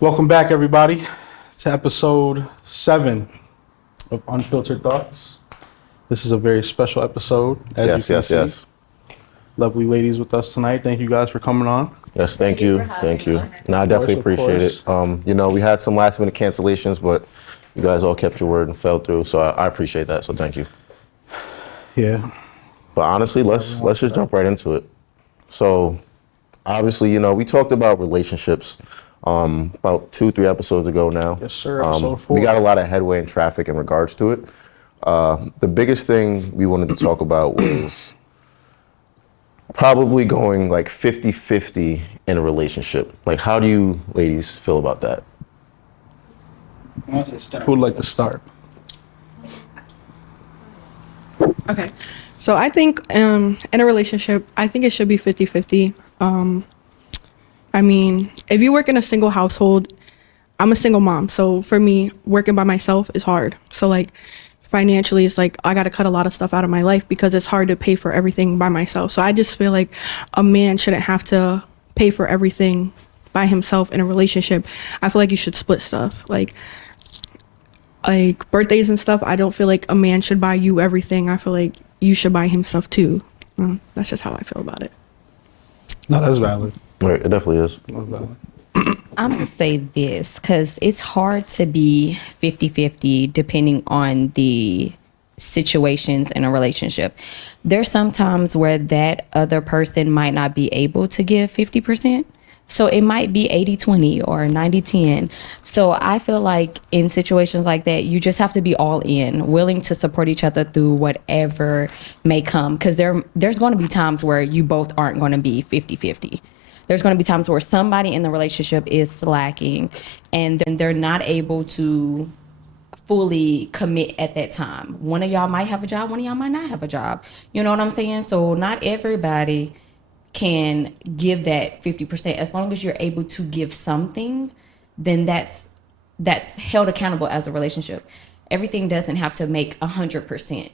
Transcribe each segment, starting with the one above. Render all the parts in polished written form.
Welcome back, everybody, to episode 7 of Unfiltered Thoughts. This is a very special episode. As you can see. Lovely ladies with us tonight. Thank you guys for coming on. Yes, thank you. Thank you. No, I definitely appreciate it. We had some last minute cancellations, but you guys all kept your word and fell through, so I appreciate that. So thank you. Yeah. But honestly, let's just jump right into it. So obviously, we talked about relationships about 2-3 episodes ago now. Yes, sir. Episode 4. We got a lot of headway and traffic in regards to it. The biggest thing we wanted to talk about was probably going like 50-50 in a relationship. Like, how do you ladies feel about that? Who would like to start? Okay. So I think in a relationship, I think it should be 50-50. I mean, if you work in a single household, I'm a single mom. So for me, working by myself is hard. So like financially, it's like I got to cut a lot of stuff out of my life because it's hard to pay for everything by myself. So I just feel like a man shouldn't have to pay for everything by himself in a relationship. I feel like you should split stuff. Like birthdays and stuff, I don't feel like a man should buy you everything. I feel like you should buy him stuff too. That's just how I feel about it. No, that's valid. Right, it definitely is. That's valid. I'm going to say this because it's hard to be 50-50 depending on the situations in a relationship. There's some times where that other person might not be able to give 50%. So it might be 80-20 or 90-10. So I feel like in situations like that, you just have to be all in, willing to support each other through whatever may come. Because there's going to be times where you both aren't going to be 50-50. There's going to be times where somebody in the relationship is slacking and then they're not able to fully commit at that time. One of y'all might have a job, one of y'all might not have a job. You know what I'm saying? So not everybody can give that 50%. As long as you're able to give something, then that's held accountable as a relationship. Everything doesn't have to make 100%.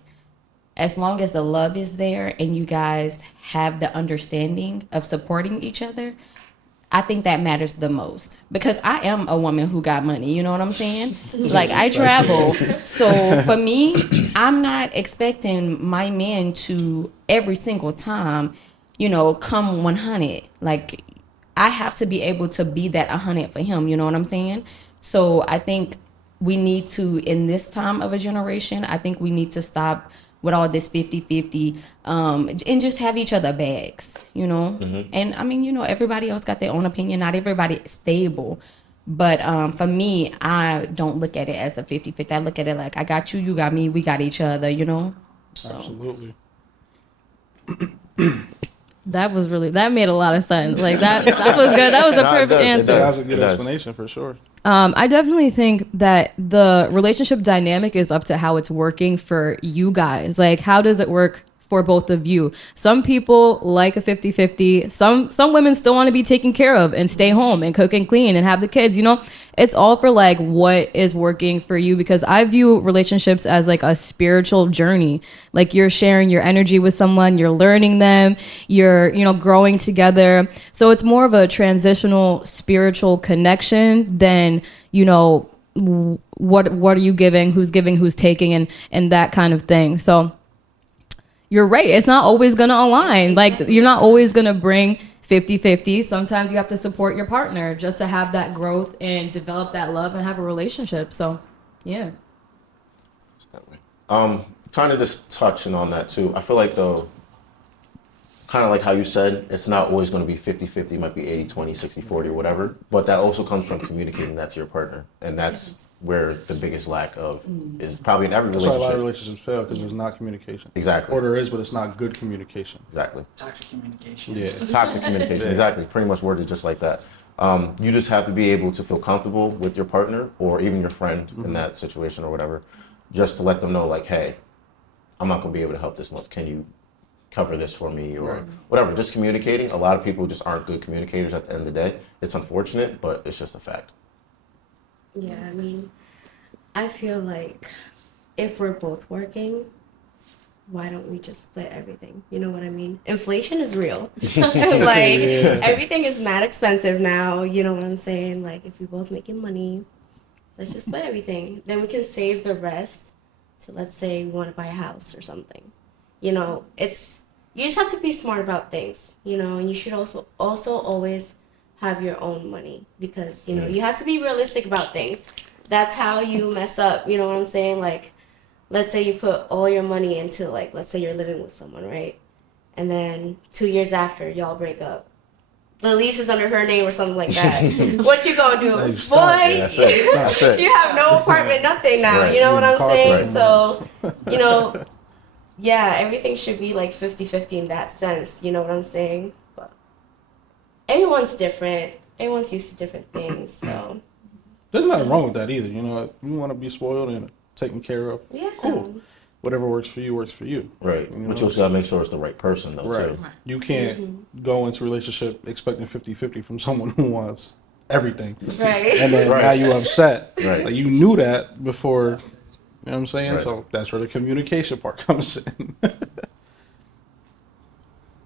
As long as the love is there and you guys have the understanding of supporting each other, I think that matters the most. Because I am a woman who got money, you know what I'm saying? Like, I travel. So for me, I'm not expecting my man to every single time, come 100. Like, I have to be able to be that 100 for him, you know what I'm saying? So I think we need to, in this time of a generation, I think we need to stop with all this 50-50 and just have each other bags, Mm-hmm. And I mean, everybody else got their own opinion. Not everybody is stable. But for me, I don't look at it as a 50-50. I look at it like I got you, you got me, we got each other, So. Absolutely. That made a lot of sense. Like that was good. That was a perfect answer. That's a good explanation for sure. I definitely think that the relationship dynamic is up to how it's working for you guys. Like, how does it work for both of you? Some people like a 50-50. Some women still want to be taken care of and stay home and cook and clean and have the kids. It's all for like what is working for you, because I view relationships as like a spiritual journey. Like, you're sharing your energy with someone, you're learning them, you're growing together. So it's more of a transitional spiritual connection than what are you giving, who's taking, and that kind of thing. So you're right. It's not always going to align. Like, you're not always going to bring 50-50. Sometimes you have to support your partner just to have that growth and develop that love and have a relationship. So, yeah. Kind of just touching on that too. I feel like, though, kind of like how you said, it's not always going to be 50-50. It might be 80-20, 60-40 or whatever. But that also comes from communicating that to your partner. And that's where the biggest lack of is probably in every That's why a lot of relationship. relationships fail, because there's not communication. Exactly. Or there is, but it's not good communication. Exactly. Toxic communication. Yeah. Toxic communication. Exactly. Pretty much worded just like that. You just have to be able to feel comfortable with your partner or even your friend in that situation or whatever, just to let them know, like, hey, I'm not going to be able to help this month. Can you cover this for me or whatever? Just communicating. A lot of people just aren't good communicators at the end of the day. It's unfortunate, but it's just a fact. Yeah, I mean, I feel like if we're both working, why don't we just split everything? You know what I mean? Inflation is real. Like, everything is mad expensive now. You know what I'm saying? Like, if we both making money, let's just split everything. Then we can save the rest to, let's say, we want to buy a house or something. You know, you just have to be smart about things, you know, and you should also always have your own money, because, you know, you have to be realistic about things. That's how you mess up, you know what I'm saying? Like, let's say you put all your money into, like, let's say you're living with someone, right? And then 2 years after, y'all break up. The lease is under her name or something like that. What you gonna do? you Boy, stop. Yeah, that's it. That's it. you have no apartment, nothing now. Right. You know what I'm saying? Right. So, you know, yeah, everything should be like 50-50 in that sense. You know what I'm saying? But everyone's different. Everyone's used to different things. So, There's nothing wrong with that either. You know, if you want to be spoiled and taken care of, yeah. cool. Whatever works for you works for you. Right. You But know? you gotta make sure it's the right person though Right. too. You can't go into a relationship expecting 50-50 from someone who wants everything. Right. And then Right. now you upset. Right. Like, you knew that before, you know what I'm saying? Right. So that's where the communication part comes in.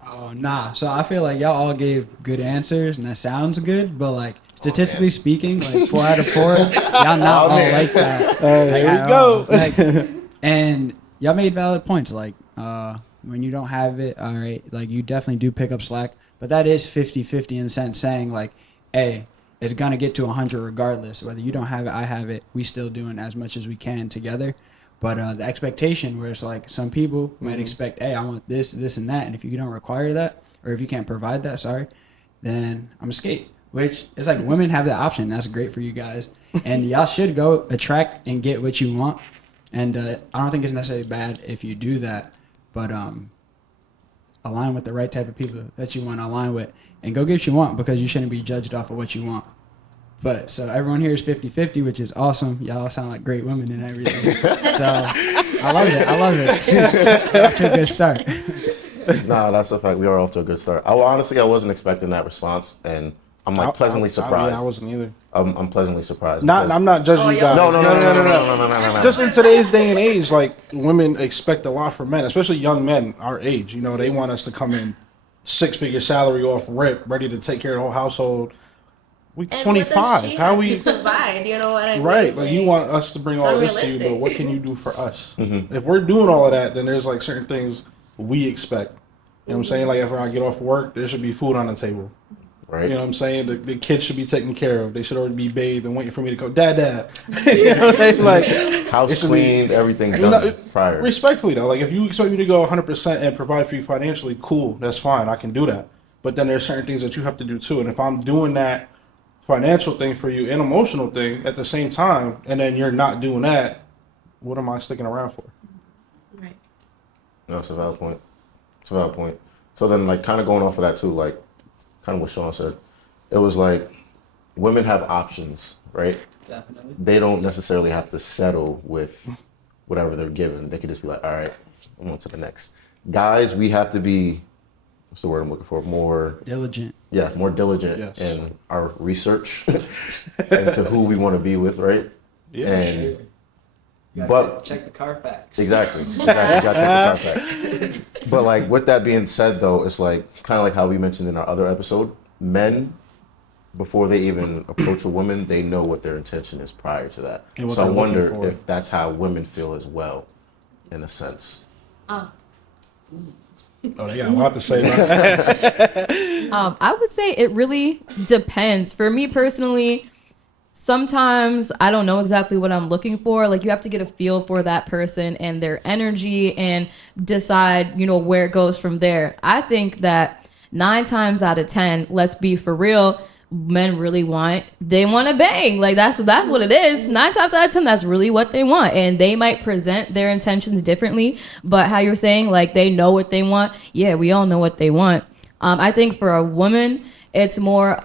Oh nah. So I feel like y'all all gave good answers, and that sounds good. But like statistically speaking, like 4 out of 4, y'all not all like that. Like, Here at we all. go. Like, and y'all made valid points. Like when you don't have it, all right. Like you definitely do pick up slack, but that is 50-50 in a sense, saying like, hey, it's gonna get to 100 regardless. Whether you don't have it, I have it. We still doing as much as we can together. But the expectation where it's like some people might expect, hey, I want this, this, and that. And if you don't require that, or if you can't provide that, then I'm a skate. Which is like women have that option. That's great for you guys. And y'all should go attract and get what you want. And I don't think it's necessarily bad if you do that. But align with the right type of people that you want to align with. And go get what you want, because you shouldn't be judged off of what you want. But so everyone here is 50-50, which is awesome. Y'all sound like great women and everything. So I love it. I love it. Off to a good start. Nah, that's a fact. We are off to a good start. I wasn't expecting that response, and I'm like pleasantly surprised. I wasn't either. I'm pleasantly surprised. I'm not judging you guys. No. Just in today's day and age, like, women expect a lot from men, especially young men our age. You know, they want us to come in 6-figure salary off rip, ready to take care of the whole household. We And 25. what does she How have we to provide? You know what I mean? right? Like, you want us to bring it's all this to you, unrealistic. but what can you do for us? If we're doing all of that, then there's like certain things we expect. You know what I'm saying? Like, if I get off work, there should be food on the table. Right. You know what I'm saying? The kids should be taken care of. They should already be bathed and waiting for me to go, Dad. You know what I mean? Like, House it should be- cleaned, everything you done know, prior. respectfully though, like, if you expect me to go 100% and provide for you financially, cool, that's fine, I can do that. But then there's certain things that you have to do too. And if I'm doing that financial thing for you and emotional thing at the same time, and then you're not doing that, what am I sticking around for? Right. No, it's a valid point. It's a valid point. So then, like, kind of going off of that too, like, kind of what Sean said, it was like women have options, right? Definitely. They don't necessarily have to settle with whatever they're given. They could just be like, all right, I'm on to the next. Guys, we have to be, what's the word I'm looking for? More Diligent. more diligent Yes. in our research into who we want to be with, right? Yeah, And You But- check the Carfax. exactly, you gotta check the Carfax. But like, with that being said, though, it's like kind of like how we mentioned in our other episode. Men, before they even approach a woman, they know what their intention is prior to that. And what So I they're looking wonder for. if that's how women feel as well, in a sense. Oh, they got a lot to say about that. I would say it really depends. For me personally, sometimes I don't know exactly what I'm looking for. Like, you have to get a feel for that person and their energy and decide, where it goes from there. I think that 9 times out of 10, let's be for real, men really want to bang. Like, that's what it is. 9 times out of 10, that's really what they want. And they might present their intentions differently, but how you're saying, like, they know what they want. Yeah, we all know what they want. I think for a woman, it's more,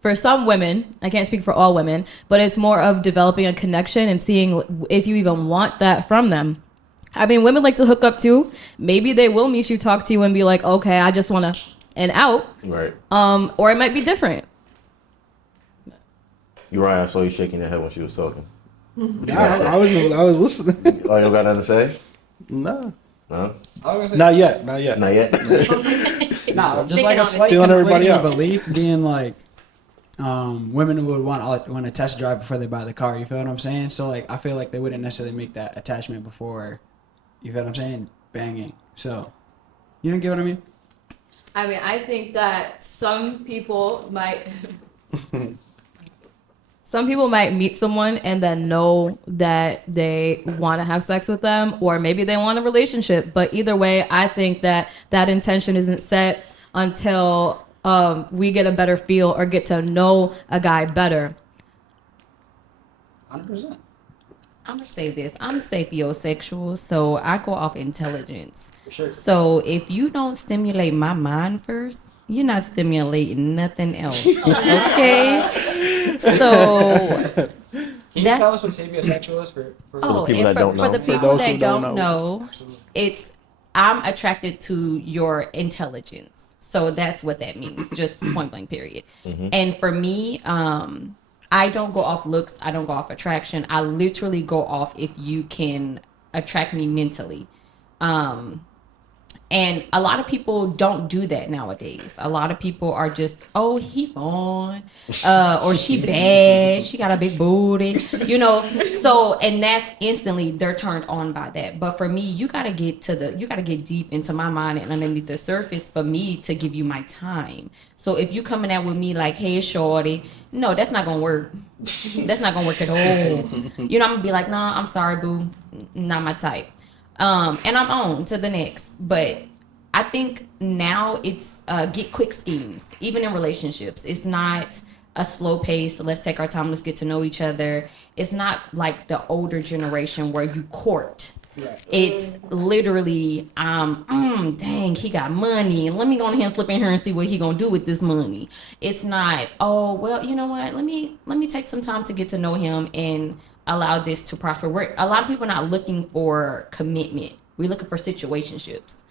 for some women, I can't speak for all women, but it's more of developing a connection and seeing if you even want that from them. I mean, women like to hook up too. Maybe they will meet you, talk to you, and be like, okay, I just want to, and out. Right. Or it might be different. You're right. I saw you shaking your head when she was talking. I was listening. Oh, you don't got nothing to say? Nah, No, I was gonna not yet, not yet. not yet. say, nah, just Thinking like a on it. slight Feeling everybody conflicting out. belief being like, women would want a test drive before they buy the car. You feel what I'm saying? So like, I feel like they wouldn't necessarily make that attachment before, you feel what I'm saying? Banging. So, you don't get what I mean? I mean, I think that some people might meet someone and then know that they want to have sex with them, or maybe they want a relationship. But either way, I think that that intention isn't set until we get a better feel or get to know a guy better. 100%. I'm gonna say this. I'm sapiosexual, so I go off intelligence. For sure. So if you don't stimulate my mind first, you're not stimulating nothing else. Okay? So Can you That- tell us what sapiosexual is for oh, people and that don't for know. the For people those that who don't don't know. know, it's I'm attracted to your intelligence. So that's what that means, just point blank period. And for me, I don't go off looks, I don't go off attraction. I literally go off if you can attract me mentally. And a lot of people don't do that nowadays. A lot of people are just, oh, he fun, or she bad, she got a big booty, you know. So, and that's instantly they're turned on by that. But for me, you gotta get deep into my mind and underneath the surface for me to give you my time. So if you coming out with me like, hey, shorty, no, that's not gonna work. That's not gonna work at all. You know, I'm gonna be like, nah, I'm sorry, boo, not my type. And I'm on to the next. But I think now it's get quick schemes, even in relationships. It's not a slow pace. Let's take our time. Let's get to know each other. It's not like the older generation where you court. Right. It's literally, dang, he got money. Let me go ahead and slip in here and see what he gonna do with this money. It's not, oh, well, you know what? Let me take some time to get to know him and allow this to prosper. A lot of people are not looking for commitment. We're looking for situationships.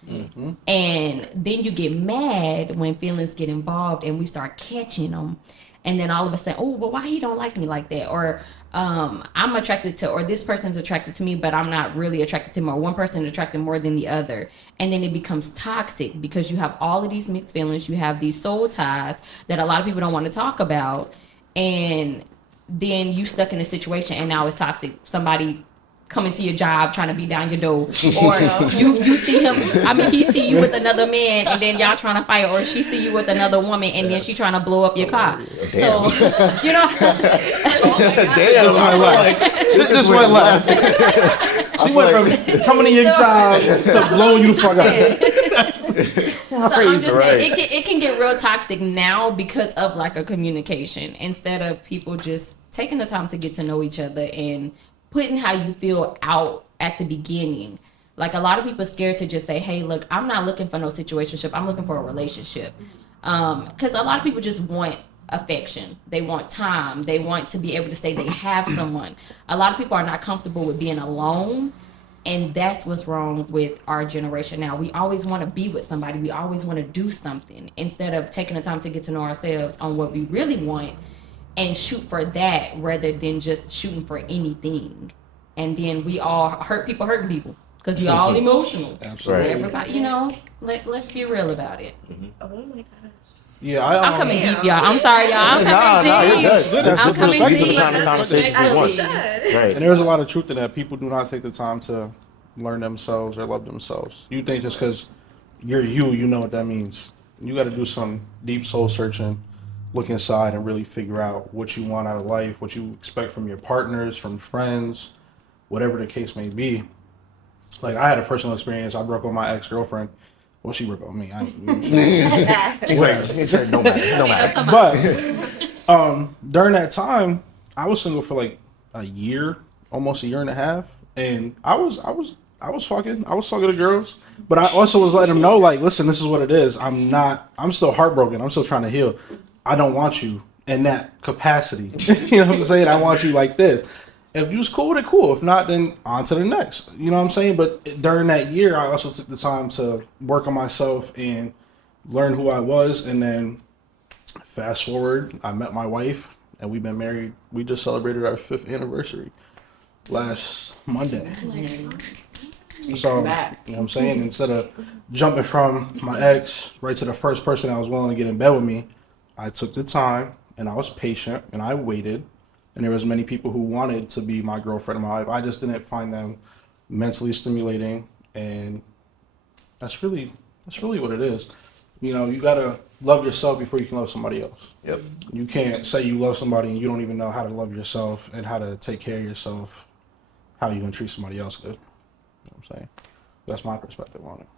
And then you get mad when feelings get involved and we start catching them. And then all of a sudden, oh, well, why he don't like me like that? Or I'm attracted to, or this person's attracted to me, but I'm not really attracted to him. Or one person is attracted more than the other. And then it becomes toxic because you have all of these mixed feelings. You have these soul ties that a lot of people don't want to talk about. And then you stuck in a situation and now it's toxic. Somebody coming to your job trying to beat down your door, or you see him, he see you with another man and then y'all trying to fight, or she see you with another woman and then she trying to blow up your car. Damn. So you know, Damn, my life. This went left. She went from coming to your job to blowing you the fuck up. so I'm just saying it can get real toxic now because of lack of communication, instead of people just taking the time to get to know each other and putting how you feel out at the beginning. Like a lot of people are scared to just say, hey, look, I'm not looking for no situationship. I'm looking for a relationship. Because a lot of people just want affection. They want time. They want to be able to say they have someone. A lot of people are not comfortable with being alone. And that's what's wrong with our generation now. We always want to be with somebody. We always want to do something instead of taking the time to get to know ourselves on what we really want and shoot for that rather than just shooting for anything. And then we all hurting people because we all emotional. Absolutely. Everybody, you know, let's be real about it. Oh my gosh. Yeah, I'm coming deep, y'all. I'm sorry, y'all. I'm coming you're deep. good. good. That's I'm good coming perspective. deep. The kind of conversations we want. Should. Right. And there's a lot of truth in that. People do not take the time to learn themselves or love themselves. You think just because you're you know what that means. You got to do some deep soul searching, look inside and really figure out what you want out of life, what you expect from your partners, from friends, whatever the case may be. Like I had a personal experience. I broke up with my ex-girlfriend. Well, she broke up with me. He said no matter. But during that time, I was single for like a year, almost a year and a half, and I was talking to girls, but I also was letting them know, like, listen, this is what it is. I'm still heartbroken. I'm still trying to heal. I don't want you in that capacity. You know what I'm saying? I want you like this. If you was cool with it, cool. If not, then on to the next. You know what I'm saying? But during that year, I also took the time to work on myself and learn who I was. And then fast forward, I met my wife and we've been married. We just celebrated our 5th anniversary last Monday. So, you know what I'm saying? Instead of jumping from my ex right to the first person that was willing to get in bed with me, I took the time and I was patient and I waited. And there was many people who wanted to be my girlfriend in my life. I just didn't find them mentally stimulating, and that's really what it is. You know, you gotta love yourself before you can love somebody else. Yep. You can't say you love somebody and you don't even know how to love yourself and how to take care of yourself. How you gonna treat somebody else good? You know what I'm saying? That's my perspective on it.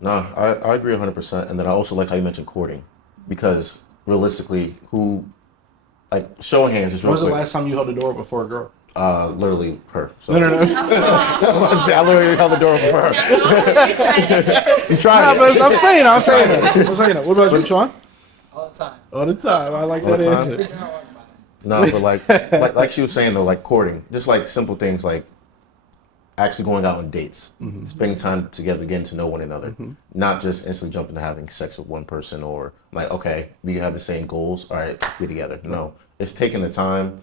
No, I agree 100%. And then I also like how you mentioned courting, because realistically, like, show of hands, just When real was the quick. last time you held the door before a girl? Literally her. So. No. I literally held the door for her. You tried it. But I'm saying that. What about you, Sean? All the time. All the time. I like All that the time? answer. No, but like she was saying though, like courting, just like simple things like actually going out on dates, spending time together, getting to know one another, not just instantly jumping to having sex with one person, or like, okay, we have the same goals, all right, be together. No, it's taking the time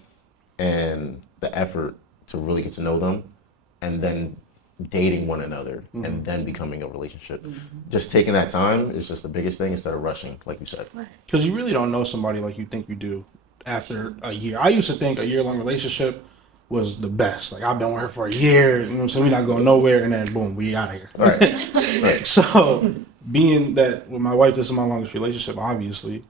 and the effort to really get to know them, and then dating one another, and then becoming a relationship. Just taking that time is just the biggest thing instead of rushing, like you said. Because you really don't know somebody like you think you do after a year. I used to think a year-long relationship was the best. Like, I've been with her for a year, you know what I'm saying? We're not going nowhere, and then boom, we out of here. All right. So, being that with my wife, this is my longest relationship, obviously,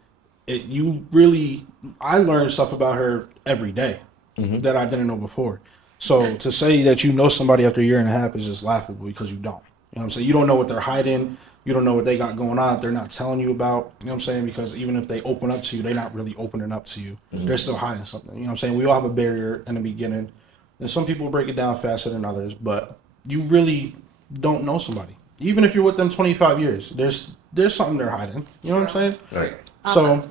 I learned stuff about her every day that I didn't know before. So, to say that you know somebody after a year and a half is just laughable, because you don't. You know what I'm saying? You don't know what they're hiding. You don't know what they got going on. They're not telling you about, you know what I'm saying? Because even if they open up to you, they're not really opening up to you. They're still hiding something. You know what I'm saying? We all have a barrier in the beginning. And some people break it down faster than others, but you really don't know somebody. Even if you're with them 25 years, there's something they're hiding. You know what I'm saying? Right. So,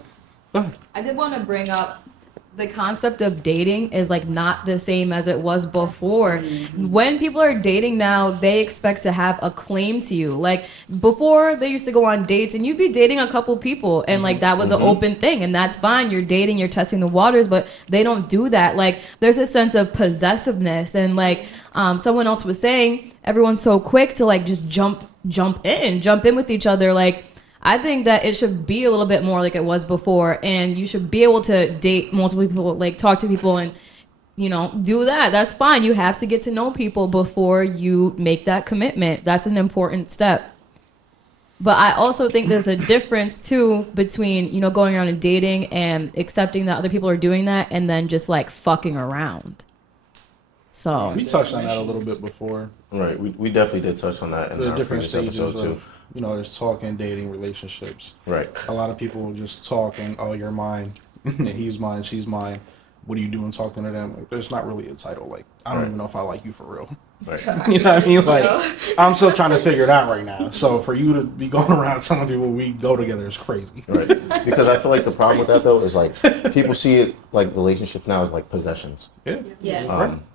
go ahead. I did want to bring up the concept of dating is like not the same as it was before. When people are dating now, they expect to have a claim to you. Like before, they used to go on dates and you'd be dating a couple people, and like that was an open thing, and that's fine. You're dating, you're testing the waters, but they don't do that. Like there's a sense of possessiveness, and like someone else was saying, everyone's so quick to like just jump in with each other. Like I think that it should be a little bit more like it was before, and you should be able to date multiple people, like talk to people and, you know, do that. That's fine. You have to get to know people before you make that commitment. That's an important step. But I also think there's a difference too between, you know, going around and dating and accepting that other people are doing that and then just like fucking around. So We touched on that a little bit before. Right. We definitely did touch on that in The our different previous stages episode too. of, you know, there's talking, dating, relationships. Right. A lot of people will just talk and, oh, you're mine, and he's mine, she's mine. What are you doing talking to them? Like, there's not really a title. Like, I don't even know if I like you for real. Right. You know what I mean? Like, I'm still trying to figure it out right now. So for you to be going around telling people we go together is crazy. Right. Because I feel like the problem with that though is like people see it like relationships now as like possessions. Yeah. Yes.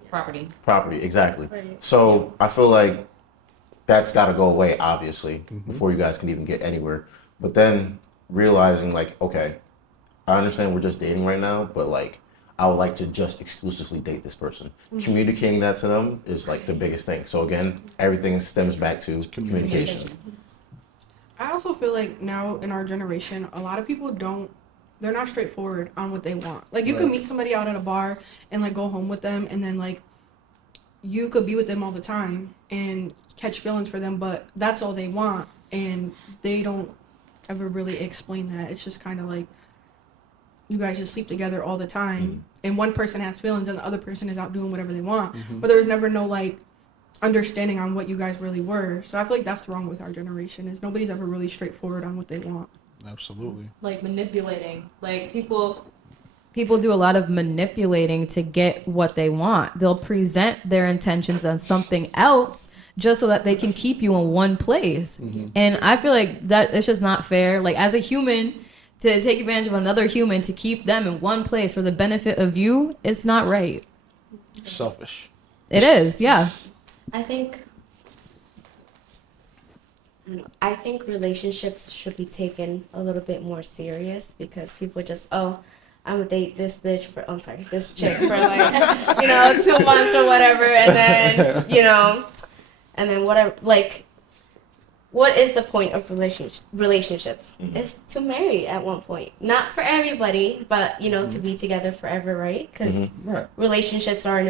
property. Property, exactly. Right. So I feel like that's got to go away, obviously, before you guys can even get anywhere. But then realizing, like, okay, I understand we're just dating right now, but like, I would like to just exclusively date this person. Communicating that to them is like the biggest thing. So again, everything stems back to communication. I also feel like now in our generation, a lot of people they're not straightforward on what they want. Like you could meet somebody out at a bar and like go home with them, and then like you could be with them all the time and catch feelings for them, but that's all they want, and they don't ever really explain that. It's just kind of like you guys just sleep together all the time, and one person has feelings and the other person is out doing whatever they want, but there was never no like understanding on what you guys really were. So I feel like that's wrong with our generation, is nobody's ever really straightforward on what they want. Absolutely. Like manipulating. Like people do a lot of manipulating to get what they want. They'll present their intentions as something else just so that they can keep you in one place. And I feel like that it's just not fair. Like as a human, to take advantage of another human to keep them in one place for the benefit of you, it's not right. Selfish. It is, yeah. I think relationships should be taken a little bit more serious, because people just, oh, I'm gonna date this chick for like, 2 months or whatever, and then, And then what is the point of relationships? Is to marry at one point. Not for everybody, but to be together forever, right? Because relationships are an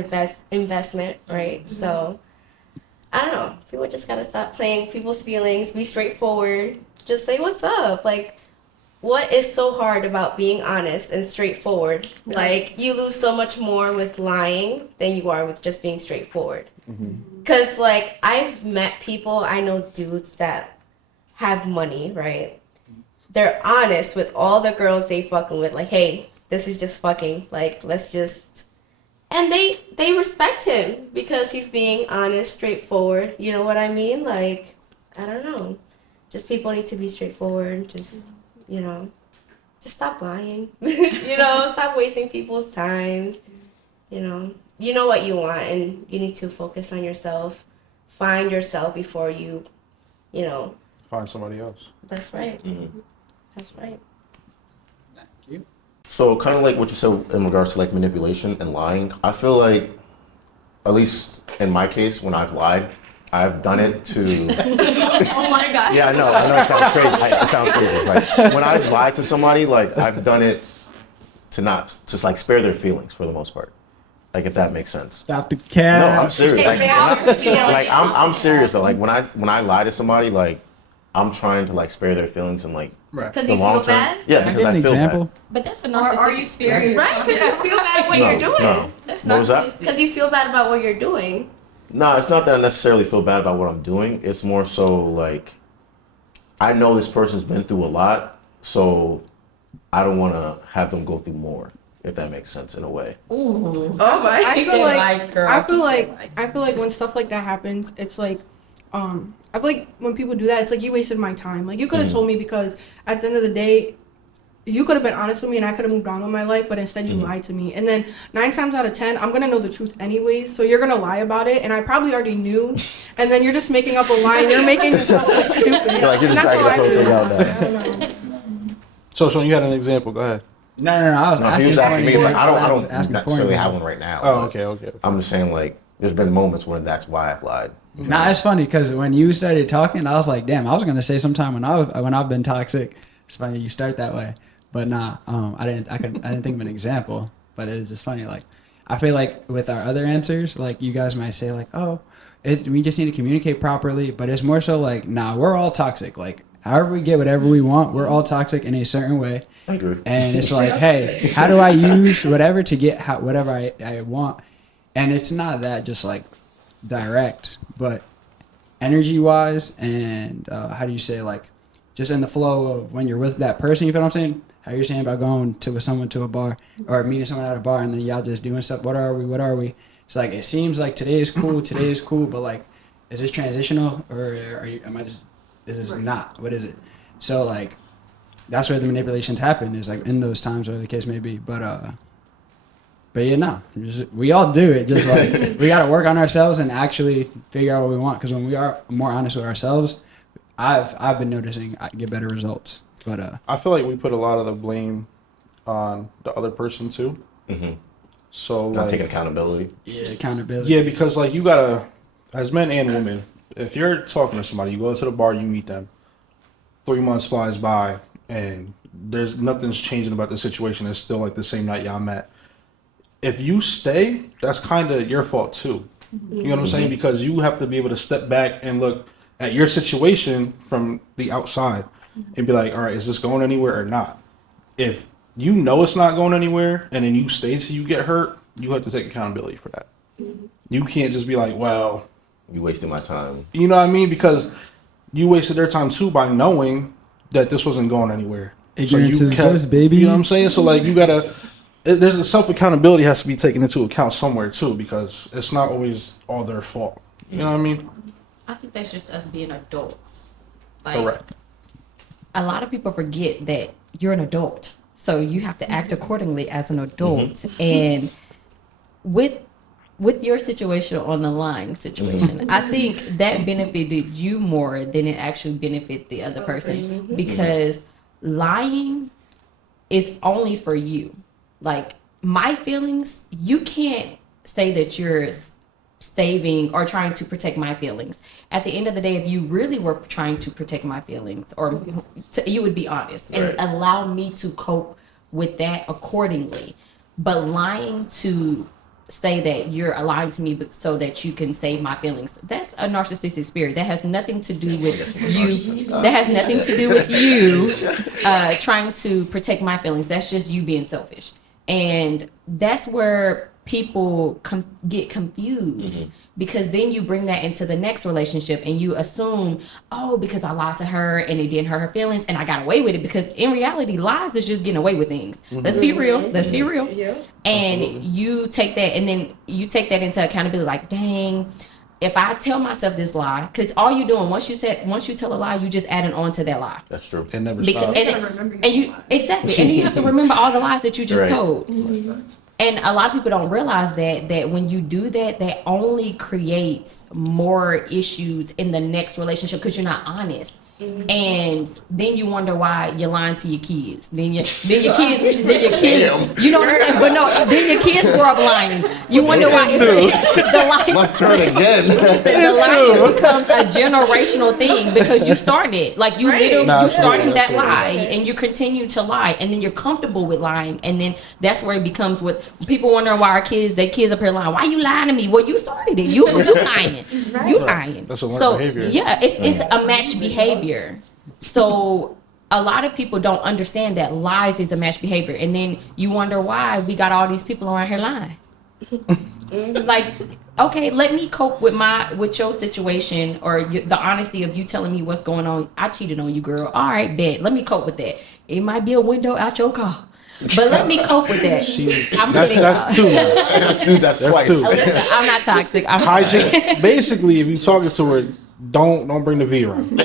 investment, right? So I don't know. People just gotta stop playing people's feelings. Be straightforward. Just say what's up. Like, what is so hard about being honest and straightforward? Like, you lose so much more with lying than you are with just being straightforward. Because, like, I've met people, I know dudes that have money, right? They're honest with all the girls they fucking with. Like, hey, this is just fucking. Like, let's just... And they respect him because he's being honest, straightforward. You know what I mean? Like, I don't know. Just people need to be straightforward. Just stop lying. Stop wasting people's time. You know what you want, and you need to focus on yourself. Find yourself before you Find somebody else. That's right. That's right. Thank you. So kind of like what you said in regards to like manipulation and lying, I feel like, at least in my case, when I've lied, I've done it to... Oh my God. Yeah, I know it sounds crazy. It sounds crazy. Like, when I've lied to somebody, like, I've done it to like spare their feelings for the most part. Like, if that makes sense. Stop the cap. No, I'm serious. Like, I'm serious though. Like, when I lie to somebody, like, I'm trying to like spare their feelings and like Because the you long feel term. bad? Yeah, Can I because get I an feel example? bad. But that's a Or narcissistic. are you scared? Right, because you feel bad at what you're doing. No. That's What was that? narcissistic. Because you feel bad about what you're doing. No, it's not that I necessarily feel bad about what I'm doing. It's more so like I know this person's been through a lot, so I don't want to have them go through more, if that makes sense in a way. Ooh. Oh my! I feel like girl, I feel like when stuff like that happens, it's like, I feel like when people do that, it's like you wasted my time. Like you could have told me, because at the end of the day, you could have been honest with me and I could have moved on with my life, but instead you lied to me. And then 9 times out of 10, I'm gonna know the truth anyways. So you're gonna lie about it, and I probably already knew. And then you're just making up a lie. And you're making yourself look stupid. Like, you're just And that's dragging how I this whole feel. thing out now. I don't know. So, Sean, you had an example. Go ahead. No. I was No, asking. he was asking me. for Like, an I don't example. Asking for an necessarily have example. one right now. Oh, but okay. I'm just saying, like, there's been moments when that's why I've lied. Nah, it's funny because when you started talking, I was like, "Damn!" I was gonna say sometime when I've been toxic. It's funny you start that way, but nah. I didn't think of an example, but it was just funny. Like, I feel like with our other answers, like you guys might say like, "Oh, we just need to communicate properly," but it's more so like, "Nah, we're all toxic." Like, however we get whatever we want, we're all toxic in a certain way. I agree. And it's like, hey, how do I use whatever to get whatever I want? And it's not that just like direct, but energy wise and how do you say, like, just in the flow of when you're with that person, you feel what I'm saying? How you're saying about going with someone to a bar or meeting someone at a bar and then y'all just doing stuff. What are we? It's like, it seems like today is cool, but like, is this transitional or is this not? What is it? So like, that's where the manipulations happen, is like in those times, or the case may be. But yeah, no, we all do it. Just like we got to work on ourselves and actually figure out what we want. Because when we are more honest with ourselves, I've been noticing I get better results. But I feel like we put a lot of the blame on the other person too. Mm-hmm. So Not like, taking accountability. yeah, accountability. yeah, because like you gotta, as men and women, if you're talking to somebody, you go to the bar, you meet them. 3 months flies by, and nothing's changing about the situation. It's still like the same night y'all met. If you stay, that's kind of your fault too. You know what I'm saying? Because you have to be able to step back and look at your situation from the outside and be like, all right, is this going anywhere or not? If you know it's not going anywhere and then you stay till you get hurt, you have to take accountability for that. You can't just be like, well, You wasted my time. you know what I mean? Because you wasted their time too by knowing that this wasn't going anywhere. Ignorance you is bliss, baby. You know what I'm saying? So like you gotta, there's a self accountability has to be taken into account somewhere too, because it's not always all their fault. You know what I mean? I think that's just us being adults. Like, Correct. a lot of people forget that you're an adult, so you have to act accordingly as an adult. And with your situation on the lying situation, I think that benefited you more than it actually benefited the other person, because lying is only for you. Like, my feelings, you can't say that you're saving or trying to protect my feelings. At the end of the day, if you really were trying to protect my feelings, or you would be honest and allow me to cope with that accordingly. But lying to say that you're lying to me so that you can save my feelings, that's a narcissistic spirit. That has nothing to do with you. That has nothing to do with you trying to protect my feelings. That's just you being selfish. And that's where people get confused, because then you bring that into the next relationship and you assume, oh, because I lied to her and it didn't hurt her feelings and I got away with it, because in reality, lies is just getting away with things. Let's be real. Let's be real. Yeah. And Absolutely. you take that, and then you take that into accountability, like, dang, if I tell myself this lie, because all you're doing, once you tell a lie, you just adding on to that lie. That's true. It never Because, stops. and you exactly, and then you have to remember all the lies that you just Right. told. And a lot of people don't realize that when you do that, that only creates more issues in the next relationship, because you're not honest. And then you wonder why you're lying to your kids. Then your kids, you know what I'm saying? But no, then your kids grow up lying. You wonder why it's the lie. Left turn again. The lie becomes a generational thing, because you started it. Like you literally, No, you absolutely, starting that absolutely. lie, and you continue to lie, and then you're comfortable with lying, and then that's where it becomes what people wondering why their kids up here lying. Why you lying to me? Well, you started it. You lying. You lying. That's a learned So behavior. yeah, it's a matched behavior. So a lot of people don't understand that lies is a matched behavior, and then you wonder why we got all these people around here lying. Like, okay, let me cope with your situation, or the honesty of you telling me what's going on. I cheated on you, girl. All right, bet. Let me cope with that. It might be a window out your car, but let me cope with that. I'm kidding, That's y'all. two. That's twice. two. Listen, I'm not toxic. I'm sorry. Hygiene. Basically, if you talking to her, don't bring the V around.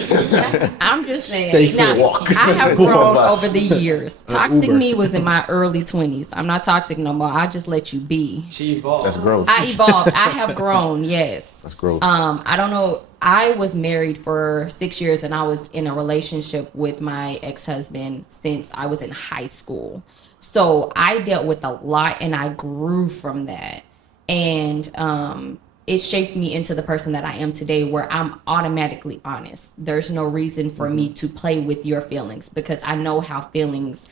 I'm just Stay saying. clear. Now, Walk. I have Both of grown us. over the years. Toxic Uber. me was in my early 20s. I'm not toxic no more. I just let you be. She evolved. That's growth. I evolved. I have grown. Yes. That's growth. I don't know. I was married for 6 years, and I was in a relationship with my ex-husband since I was in high school. So I dealt with a lot, and I grew from that. And it shaped me into the person that I am today, where I'm automatically honest. There's no reason for me to play with your feelings, because I know how feelings,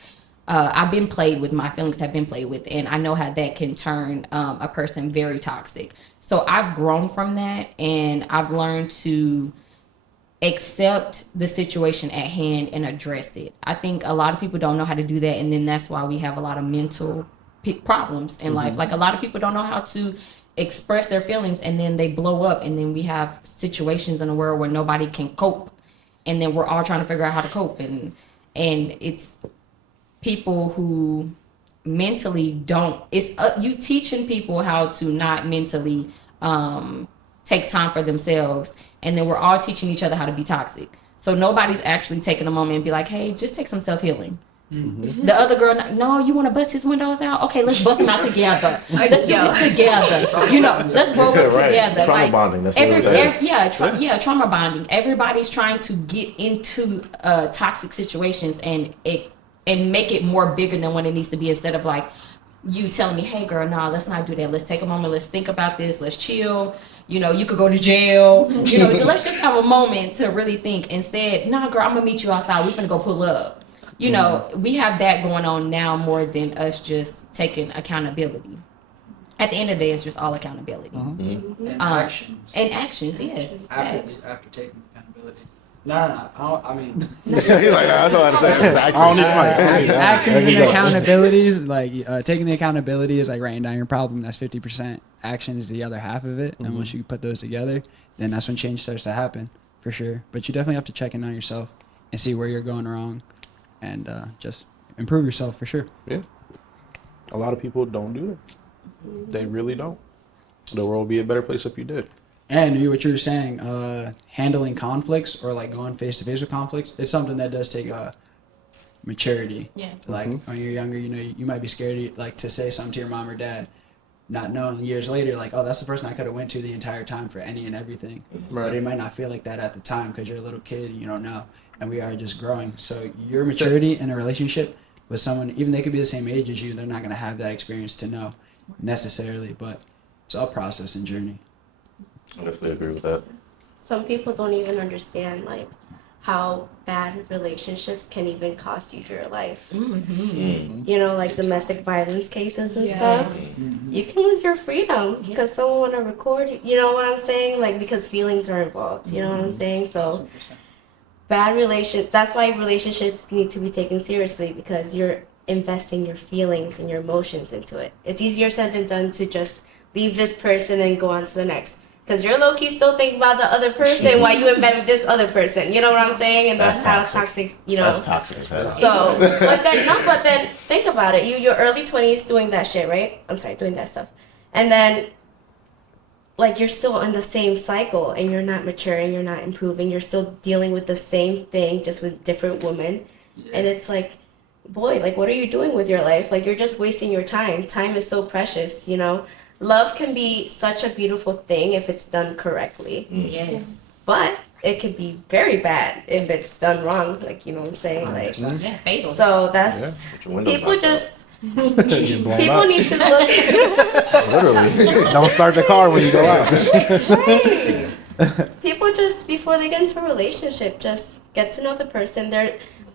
I've been played with, my feelings have been played with, and I know how that can turn a person very toxic. So I've grown from that, and I've learned to accept the situation at hand and address it. I think a lot of people don't know how to do that, and then that's why we have a lot of mental problems in life. Like, a lot of people don't know how to express their feelings, and then they blow up, and then we have situations in the world where nobody can cope, and then we're all trying to figure out how to cope, and it's people who mentally don't, it's you teaching people how to not mentally take time for themselves, and then we're all teaching each other how to be toxic. So nobody's actually taking a moment and be like, hey, just take some self-healing. The other girl, no, you want to bust his windows out? Okay, let's bust them out together. Let's do this together. You know, let's roll up Right. together. Trauma bonding, that's what it is. Trauma bonding. Everybody's trying to get into toxic situations and make it more bigger than what it needs to be, instead of like you telling me, hey girl, nah, let's not do that. Let's take a moment. Let's think about this. Let's chill. You know, you could go to jail. You know, let's just have a moment to really think. Instead, nah, girl, I'm gonna meet you outside. We're gonna go pull up. You know, we have that going on now more than us just taking accountability. At the end of the day, it's just all accountability. And actions. And actions, yes. Facts. After taking accountability. No. I mean, He's like, that's all I have to say. I don't need my actions There you and go. accountabilities. Like taking the accountability is like writing down your problem. That's 50%. Action is the other half of it. And once you put those together, then that's when change starts to happen, for sure. But you definitely have to check in on yourself and see where you're going wrong, and just improve yourself, for sure. Yeah. A lot of people don't do that. They really don't. The world would be a better place if you did. And what you were saying, handling conflicts, or like going face to face with conflicts, it's something that does take maturity. Yeah. Like when you're younger, you know, you might be scared to say something to your mom or dad, not knowing years later, like, oh, that's the person I could have went to the entire time for any and everything. Right. But it might not feel like that at the time because you're a little kid, you don't know. And we are just growing. So your maturity in a relationship with someone, even they could be the same age as you, they're not going to have that experience to know necessarily, but it's all process and journey. I definitely agree with that. Some people don't even understand like how bad relationships can even cost you your life. You know, like domestic violence cases and stuff. You can lose your freedom because someone want to record you. You know what I'm saying? Like because feelings are involved. You know what I'm saying? So bad relations. That's why relationships need to be taken seriously because you're investing your feelings and your emotions into it. It's easier said than done to just leave this person and go on to the next. Because you're low key still thinking about the other person while you in bed with this other person. You know what I'm saying? And that's how toxic, you know. That's toxic as hell. So, but then think about it. Your early 20s doing that shit, right? I'm sorry, doing that stuff. And then, like, you're still in the same cycle and you're not maturing, you're not improving. You're still dealing with the same thing, just with different women. And it's like, boy, like, what are you doing with your life? Like, you're just wasting your time. Time is so precious, you know? Love can be such a beautiful thing if it's done correctly. Yes. But it can be very bad if it's done wrong, like, you know what I'm saying? Like, Yeah, fatal. so that's, Put your windows people knocked just, Getting blown people up. need to look Literally. Don't start the car when you go out. right. People just, before they get into a relationship, just get to know the person.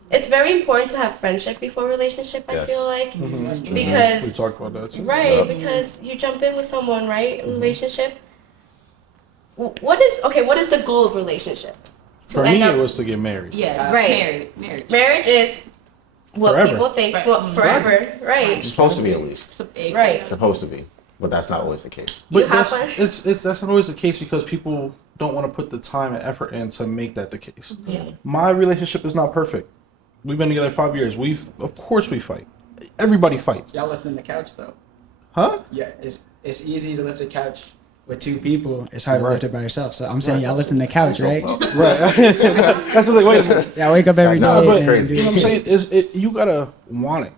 It's very important to have friendship before relationship, I Yes. feel like. We Because, talked about that too. right, Yeah. because you jump in with someone, right, in relationship. What is the goal of relationship? For me, it was to get married. Yeah, Right. marriage. Marriage is what Forever. people think, Right. well, forever, It's right? supposed to be at least. Right. It's supposed to be. But that's not always the case. You But have that's, one? that's not always the case because people don't want to put the time and effort in to make that the case. Yeah. My relationship is not perfect. We've been together 5 years. Of course we fight. Everybody fights. Y'all lifting the couch though. Huh? Yeah, it's easy to lift a couch with two people. It's hard to Right. lift it by yourself. So I'm saying y'all lifting the couch, right? Right. That's like, wait a minute. Yeah, I wake up every day. No, but and crazy. do You know what I'm saying? things. You gotta want it.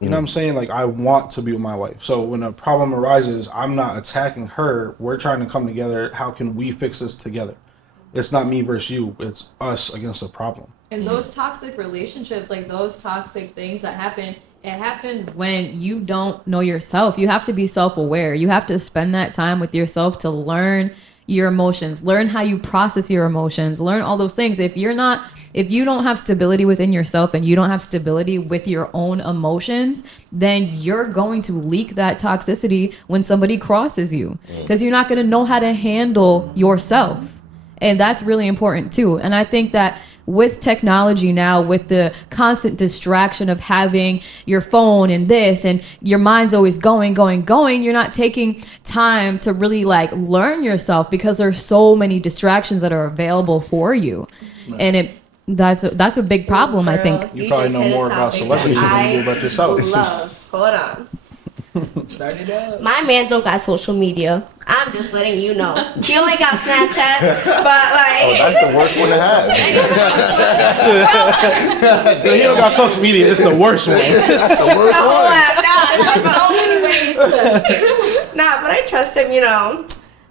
You know what I'm saying? Like, I want to be with my wife. So when a problem arises, I'm not attacking her. We're trying to come together. How can we fix this together? It's not me versus you. It's us against a problem. And those toxic relationships, like those toxic things that happen, it happens when you don't know yourself. You have to be self-aware. You have to spend that time with yourself to learn your emotions, learn how you process your emotions, learn all those things. If you don't have stability within yourself and you don't have stability with your own emotions, then you're going to leak that toxicity when somebody crosses you because you're not going to know how to handle yourself. And that's really important too. And I think that with technology now, with the constant distraction of having your phone and this, and your mind's always going, you're not taking time to really like learn yourself because there's so many distractions that are available for you. And that's a big problem, I think. You probably just know hit a more about topic celebrities that than you do about yourself. I love. Hold on. Start it up. My man don't got social media. I'm just letting you know. He only got Snapchat, but like. Oh, that's the worst one to have. He don't got social media. It's the worst one. That's the worst the whole one. app. There's so many ways to. But I trust him, you know.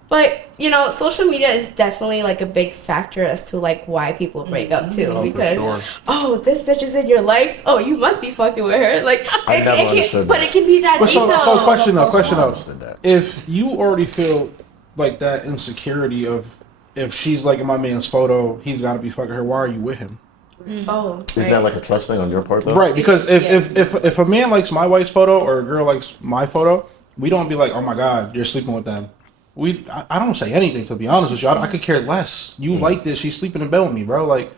But, you know, social media is definitely like a big factor as to like why people break up too. Oh, for because, sure. oh, this bitch is in your likes. Oh, you must be fucking with her. Like, I never understood but that. it can be that But deep so though. question though. understood that. If you already feel like that insecurity of if she's liking my man's photo, he's got to be fucking her. Why are you with him? Oh, Is that like a trust thing on your part though? Right, because if a man likes my wife's photo or a girl likes my photo, we don't be like, oh my god, you're sleeping with them. I don't say anything, to be honest with you. I could care less. You like this? She's sleeping in bed with me, bro. Like,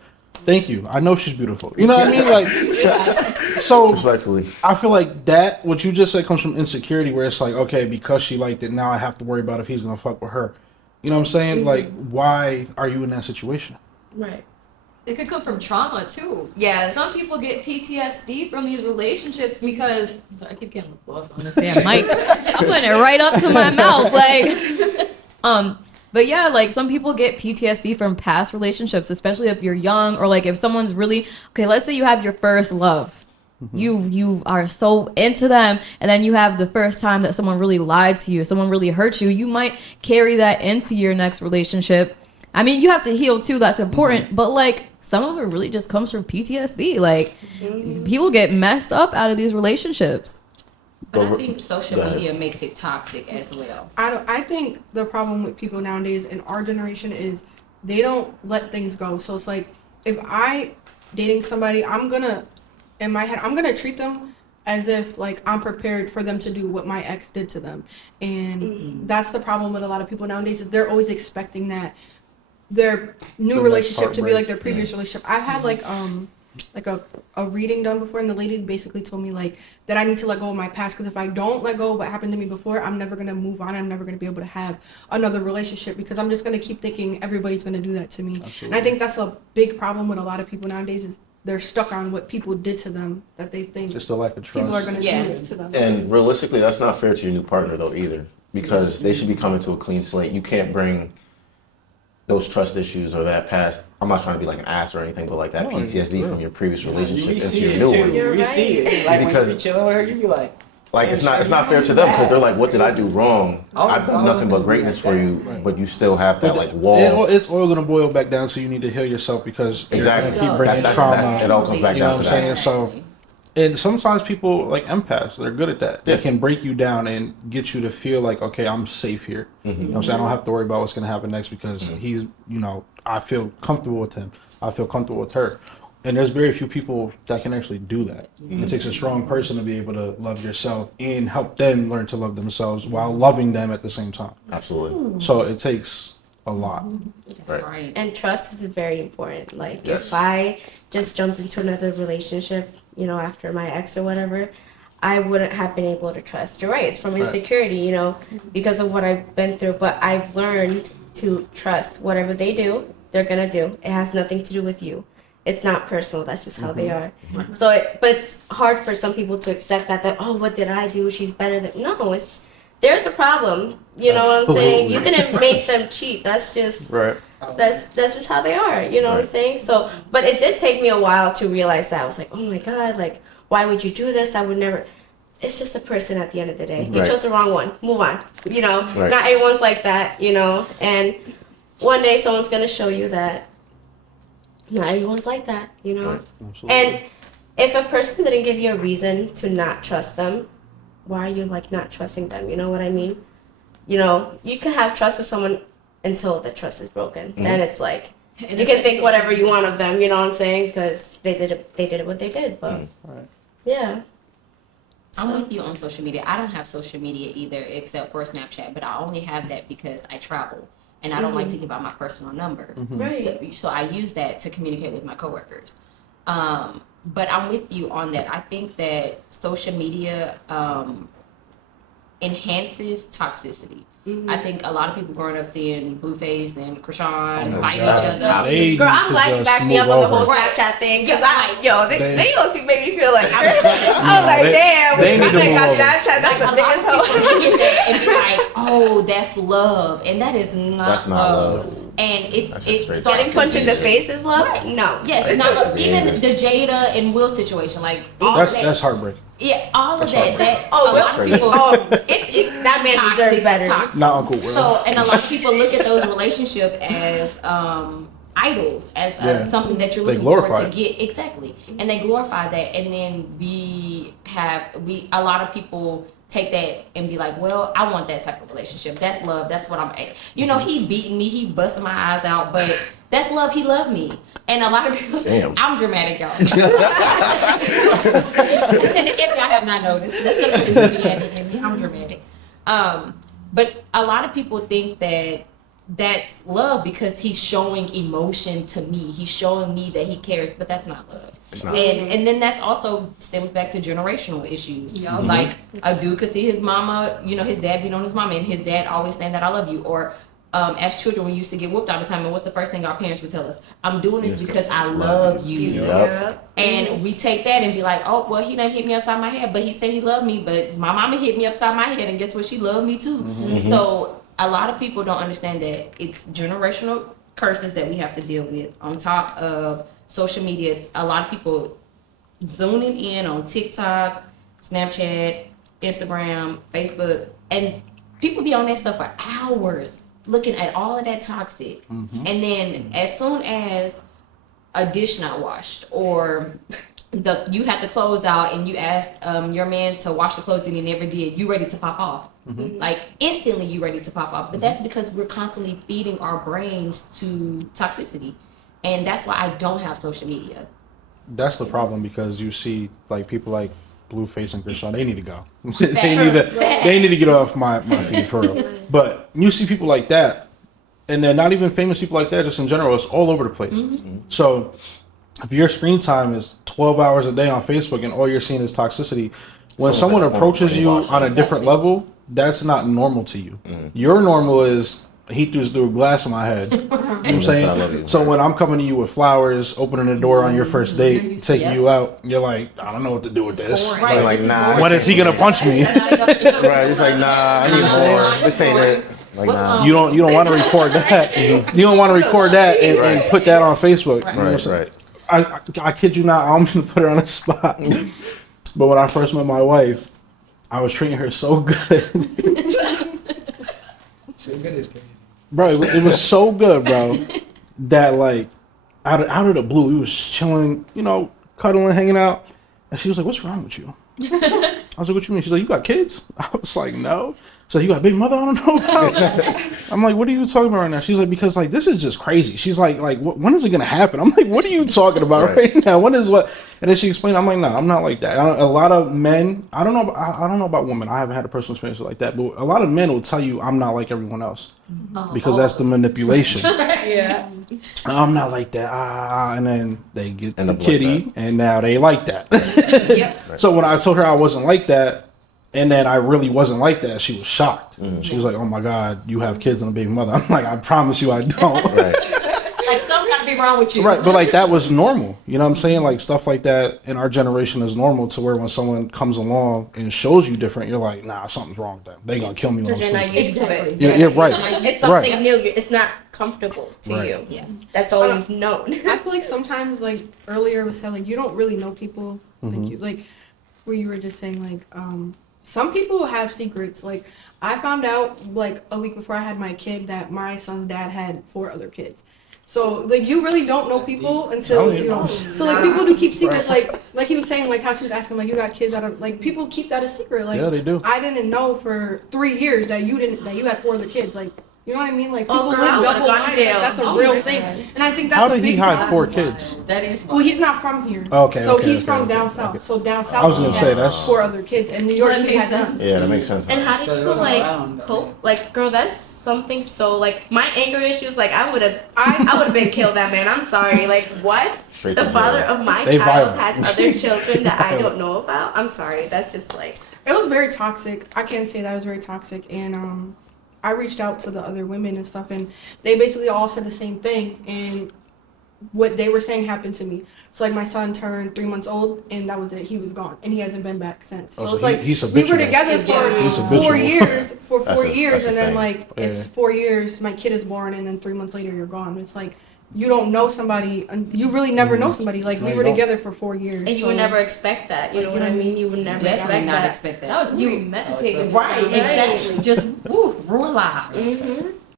thank you. I know she's beautiful. You know what I mean? Like, so Respectfully. I feel like that what you just said comes from insecurity, where it's like, okay, because she liked it, now I have to worry about if he's gonna fuck with her. You know what I'm saying? Like, why are you in that situation? right. It could come from trauma too. Yes. Some people get PTSD from these relationships because sorry, I keep getting the gloves on this damn mic. I'm putting it right up to my mouth, like. But yeah, like some people get PTSD from past relationships, especially if you're young or like if someone's really okay. Let's say you have your first love. You are so into them, and then you have the first time that someone really lied to you, someone really hurt you. You might carry that into your next relationship. I mean, you have to heal too. That's important. But like some of it really just comes from PTSD. Like people get messed up out of these relationships. But Go- I think social go ahead. media makes it toxic as well. I think the problem with people nowadays in our generation is they don't let things go. So it's like if I dating somebody, in my head I'm gonna treat them as if like I'm prepared for them to do what my ex did to them. And that's the problem with a lot of people nowadays is they're always expecting that their new The next relationship to be heartbreak. like their previous relationship. I've had like a reading done before, and the lady basically told me like that I need to let go of my past, because if I don't let go of what happened to me before, I'm never gonna move on. I'm never gonna be able to have another relationship because I'm just gonna keep thinking everybody's gonna do that to me. And I think that's a big problem with a lot of people nowadays is they're stuck on what people did to them, that they think Just the lack of people are trust. gonna Yeah. do it to them. And realistically, that's not fair to your new partner though either, because they should be coming to a clean slate. You can't bring those trust issues or that past. I'm not trying to be like an ass or anything, but like that No, PTSD yeah. from your previous We relationship into see your it new too. one. You're We see it. Like Because- when you chill with her, you be like, Like it's not fair to them because they're like, what did I do wrong? Oh, I've done no, nothing no, but greatness for you, Right. but you still have that like But wall. it's all gonna boil back down to you need to heal yourself because Exactly. you're gonna keep bringing That's- trauma. it all comes back You know down what to I'm that. saying? So, and sometimes people like empaths, they're good at that. They Yeah. can break you down and get you to feel like, okay, I'm safe here. You know what I'm saying? I don't have to worry about what's gonna happen next because he's, I feel comfortable with him. I feel comfortable with her. And there's very few people that can actually do that. It takes a strong person to be able to love yourself and help them learn to love themselves while loving them at the same time. Absolutely. So it takes a lot. That's right. And trust is very important. Like Yes. if I just jumped into another relationship, after my ex or whatever, I wouldn't have been able to trust. You're right. It's from insecurity, because of what I've been through. But I've learned to trust whatever they do, they're gonna do. It has nothing to do with you. It's not personal. That's just how they are. So, but it's hard for some people to accept that. Oh, what did I do? She's better than. No, they're the problem. You know what I'm saying? You didn't make them cheat. That's just that's just how they are. You know what I'm saying? So, but it did take me a while to realize that. I was like, oh my god, like why would you do this? I would never. It's just a person at the end of the day. You Right. chose the wrong one. Move on. Right. Not everyone's like that. And one day someone's gonna show you that not everyone's like that. Right. And if a person didn't give you a reason to not trust them, why are you like not trusting them? You know what I mean? You can have trust with someone until the trust is broken. Then it's like you can think whatever you want of them. You know what I'm saying? Because they did what they did. But yeah. I'm with you on social media. I don't have social media either, except for Snapchat. But I only have that because I travel, and I don't like to give out my personal number. Right. So I use that to communicate with my coworkers. But I'm with you on that. I think that social media enhances toxicity. I think a lot of people growing up seeing Blueface and Krishan fighting each other. They Girl, need I'm to glad you just backed me up move on the whole over. Snapchat thing because They- they look made me feel like I was like, they- damn, they we need to got move over. Snapchat. That's Like, the a lot biggest of people hoe. look at that and be like, "Oh, that's love," and that is not That's not love. And That's just it straight starts Getting punched in the confusion. face is love? Right. No. Yes, it's not love. Even the Jada and Will situation, like all That's that, heartbreaking. yeah, all of That's that. heartbreaking. That Oh, a lot of Will- people. It's that man toxic, deserves better. toxic. Not Uncle Will. So, and a lot of people look at those relationships as idols, as Yeah. something that you're They looking forward glorify to it. get exactly, and they glorify that, and then a lot of people take that and be like, well, I want that type of relationship. That's love. That's what he beating me, he busting my eyes out, but that's love. He loved me. And a lot of people, Damn. I'm dramatic, y'all. If y'all have not noticed, that's the Christianity in me. I'm dramatic. But a lot of people think that that's love because he's showing emotion to me. He's showing me that he cares, but that's not love. It's not. And then that's also stems back to generational issues. Like a dude could see his mama, his dad beat on his mama, and his dad always saying that I love you. Or as children, we used to get whooped all the time, and what's the first thing our parents would tell us? I'm doing this because I love you. Yep. And we take that and be like, oh, well, he done hit me upside my head, but he said he loved me, but my mama hit me upside my head, and guess what? She loved me too. So a lot of people don't understand that it's generational curses that we have to deal with. On top of social media, it's a lot of people zooming in on TikTok, Snapchat, Instagram, Facebook, and people be on that stuff for hours looking at all of that toxic. And then as soon as a dish not washed or you had the clothes out and you asked your man to wash the clothes and he never did, you ready to pop off. Like instantly you ready to pop off. But that's because we're constantly feeding our brains to toxicity. And that's why I don't have social media. That's the problem, because you see like people like Blueface and Krishan, they need to go. they need to get off my feed for real. But you see people like that, and they're not even famous people like that, just in general, it's all over the place. So if your screen time is 12 hours a day on Facebook and all you're seeing is toxicity, when someone approaches you on a different level, that's not normal to you. Your normal is, he threw a glass in my head. You know what I'm saying? So when I'm coming to you with flowers, opening the door on your first date, taking you out, you're like, I don't know what to do with this. Like, nah. When is he gonna punch me? Right, it's like, nah, I need more. This ain't it. Like, nah. You don't want to record that. You don't want to record that and put that on Facebook. You know what I'm saying? I kid you not, I'm gonna put her on the spot. But when I first met my wife, I was treating her so good. So good is crazy. Bro, it was so good, bro, that like out of the blue, we was chilling, you know, cuddling, hanging out, and she was like, "What's wrong with you?" I was like, "What you mean?" She's like, "You got kids?" I was like, "No." So you got a big mother I don't know about? I'm like, what are you talking about right now? She's like, because like this is just crazy. She's like when is it gonna happen? I'm like, what are you talking about right now? When is what? And then she explained, I'm like, no, I'm not like that. A lot of men, I don't know about women. I haven't had a personal experience like that, but a lot of men will tell you I'm not like everyone else because that's the manipulation. Yeah. I'm not like that. And then they get the kitty, and now they like that. So when I told her I wasn't like that, and then I really wasn't like that, she was shocked. She was like, "Oh my God, you have kids and a baby mother." I'm like, "I promise you I don't." Like something gotta be wrong with you. Right, but like that was normal. You know what I'm saying? Like stuff like that in our generation is normal, to where when someone comes along and shows you different, you're like, "Nah, something's wrong with them. They gonna kill me when I'm Because you're not sleeping." used to it. Yeah, right. It's something new. It's not comfortable to you. Yeah. That's all you've known. I feel like sometimes, like earlier was said, like you don't really know people, like you, like where you were just saying, like some people have secrets. Like I found out like a week before I had my kid that my son's dad had 4 other kids. So like you really don't know people until you know. So like people do keep secrets. Like he was saying, like how she was asking, like you got kids that are like, people keep that a secret. Like Yeah, they do. I didn't know for 3 years that you had 4 other kids. Like. You know what I mean? Like people live girl, double gone to lives. jail. Like, that's a Oh real my thing. God. And I think that's How a did he big hide problem. 4 kids? That is Well, he's not from here. Okay, So okay, he's okay, from okay, down south. okay. So down south, I was gonna he say had that's 4 other kids. In New York, he had none. Yeah, that makes sense. And how did So it you wasn't like around. cope? Like, girl, that's something so like my anger issues. Like, I would have been killed that man. I'm sorry. Like, what? Straight The to father jail. of my They child violent. has other children that I don't know about. I'm sorry. That's just like. It was very toxic. I can't say that it was very toxic. And I reached out to the other women and stuff, and they basically all said the same thing. And what they were saying happened to me. So like my son turned 3 months old, and that was it. He was gone, and he hasn't been back since. So Oh, so it's like he's we were habitual. together He's for habitual. 4 years. For That's 4 his- years, that's and his then thing. like it's Yeah. 4 years. My kid is born, and then 3 months later you're gone. It's like you don't know somebody, and you really never know somebody. Like No, we you were don't. together for 4 years. And you so- would never expect that. You know what I mean? You would never Definitely expect not that. expect that. That was premeditated. Right, Right. exactly. Just ruin lives.